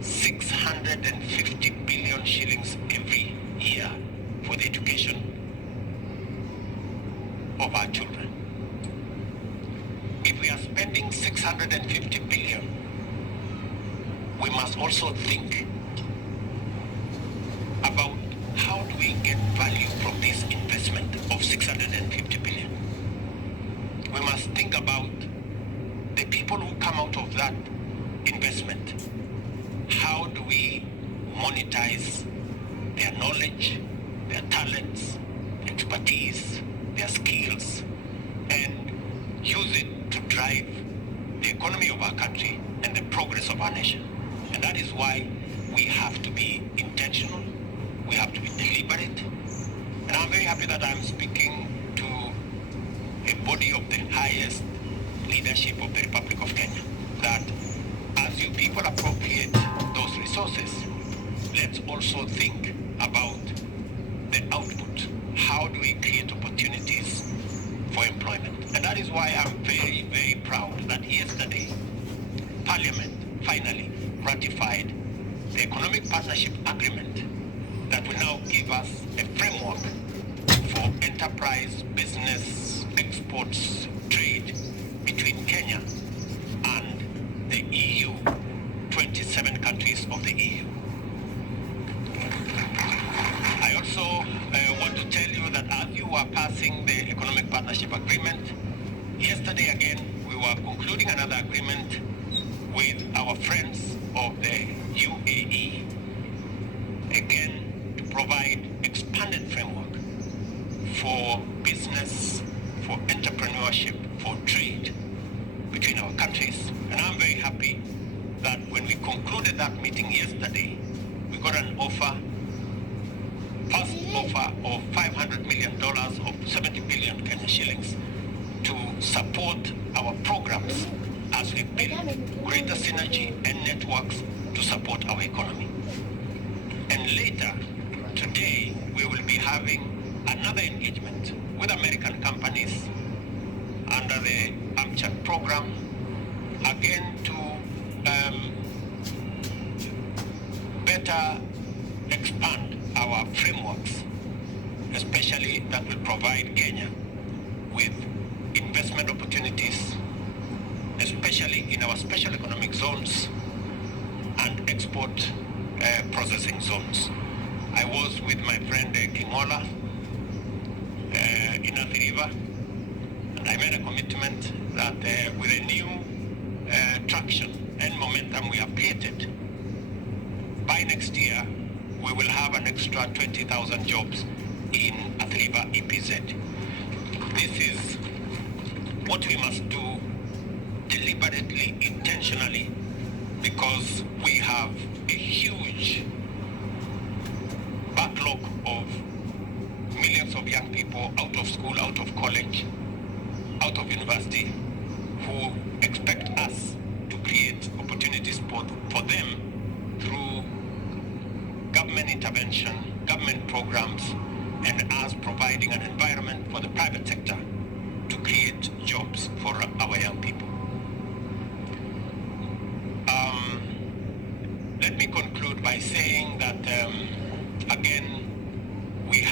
650 billion shillings every year for the education of our children. If we are spending 650 billion, we must also think about how do we get value from this investment of 650 billion. We must think about the people who come out of that investment. How do we monetize their knowledge, their talents, their expertise, their skills, and use it to drive the economy of our country and the progress of our nation? And that is why we have to be intentional, we have to be deliberate. And I'm very happy that I'm speaking to a body of the highest leadership of the Republic of Kenya, that as you people appropriate those resources, let's also think about the output. How do we create opportunities for employment? And that is why I'm very, very proud that yesterday, Parliament finally ratified the Economic Partnership Agreement that will now give us a framework for enterprise, business, exports, trade between Kenya and the EU, 27 countries of the EU. I also want to tell you that as you are passing the Economic Partnership Agreement, yesterday again we were concluding another agreement with our friends of the UAE, again to provide expanded framework for business, for entrepreneurship, for trade between our countries. And I'm very happy that when we concluded that meeting yesterday, we got an offer, first offer of $500 million of 70 billion Kenya shillings to support our programs as we build greater synergy and networks to support our economy. And later, today, we will be having another engagement with American companies under the AmCham program, again to better expand our frameworks, especially that will provide Kenya with investment opportunities, especially in our special economic zones and export processing zones. I was with my friend Kingola in Athi River, and I made a commitment that with a new traction and momentum we have created, by next year we will have an extra 20,000 jobs in Athi River EPZ. This is what we must do deliberately, intentionally, because we have a huge backlog of millions of young people out of school, out of college, out of university, who expect us to create opportunities for them through government intervention, government programs, and us providing an environment for the private sector to create jobs for our young people. Let me conclude by saying that, again, we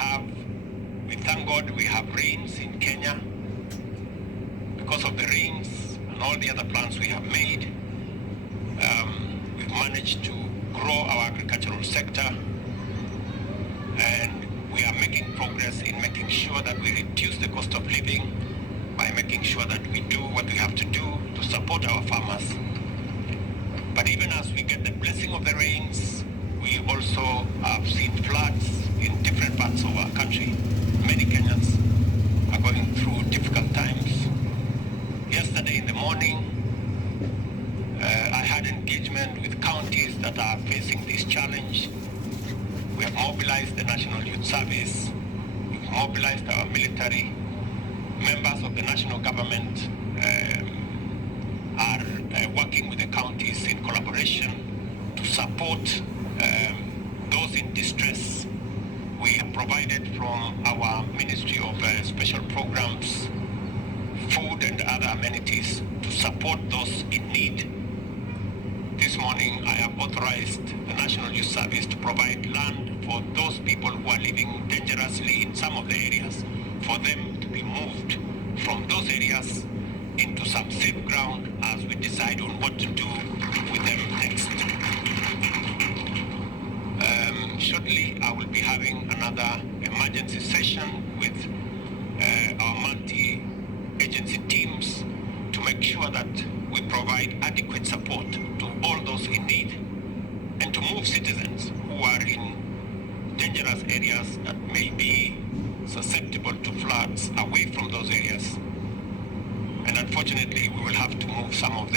thank God we have rains in Kenya. Because of the rains and all the other plans we have made, we've managed to grow our agricultural sector, and we are making progress in making sure that we reduce the cost of living by making sure that we do what we have to do to support our farmers. But even as we get the blessing of the rains, we also have seen floods in different parts of our country. Many Kenyans are going through difficult times. Yesterday in the morning, I had engagement with counties that are facing this challenge. We have mobilized the National Youth Service, we've mobilized our military. Members of the national government are working with the counties in collaboration to support those in distress. We have provided from our Ministry of Special Programs food and other amenities to support those in need. This morning, I have authorized the National Youth Service to provide land for those people who are living dangerously in some of the areas, for them to be moved from those areas into some safe ground as we decide on what to do with them next. Shortly, I will be having another emergency session with our multi-agency teams to make sure that we provide adequate support to all those in need and to move citizens who are in dangerous areas that may be susceptible to floods away from those areas. And unfortunately, we will have to move some of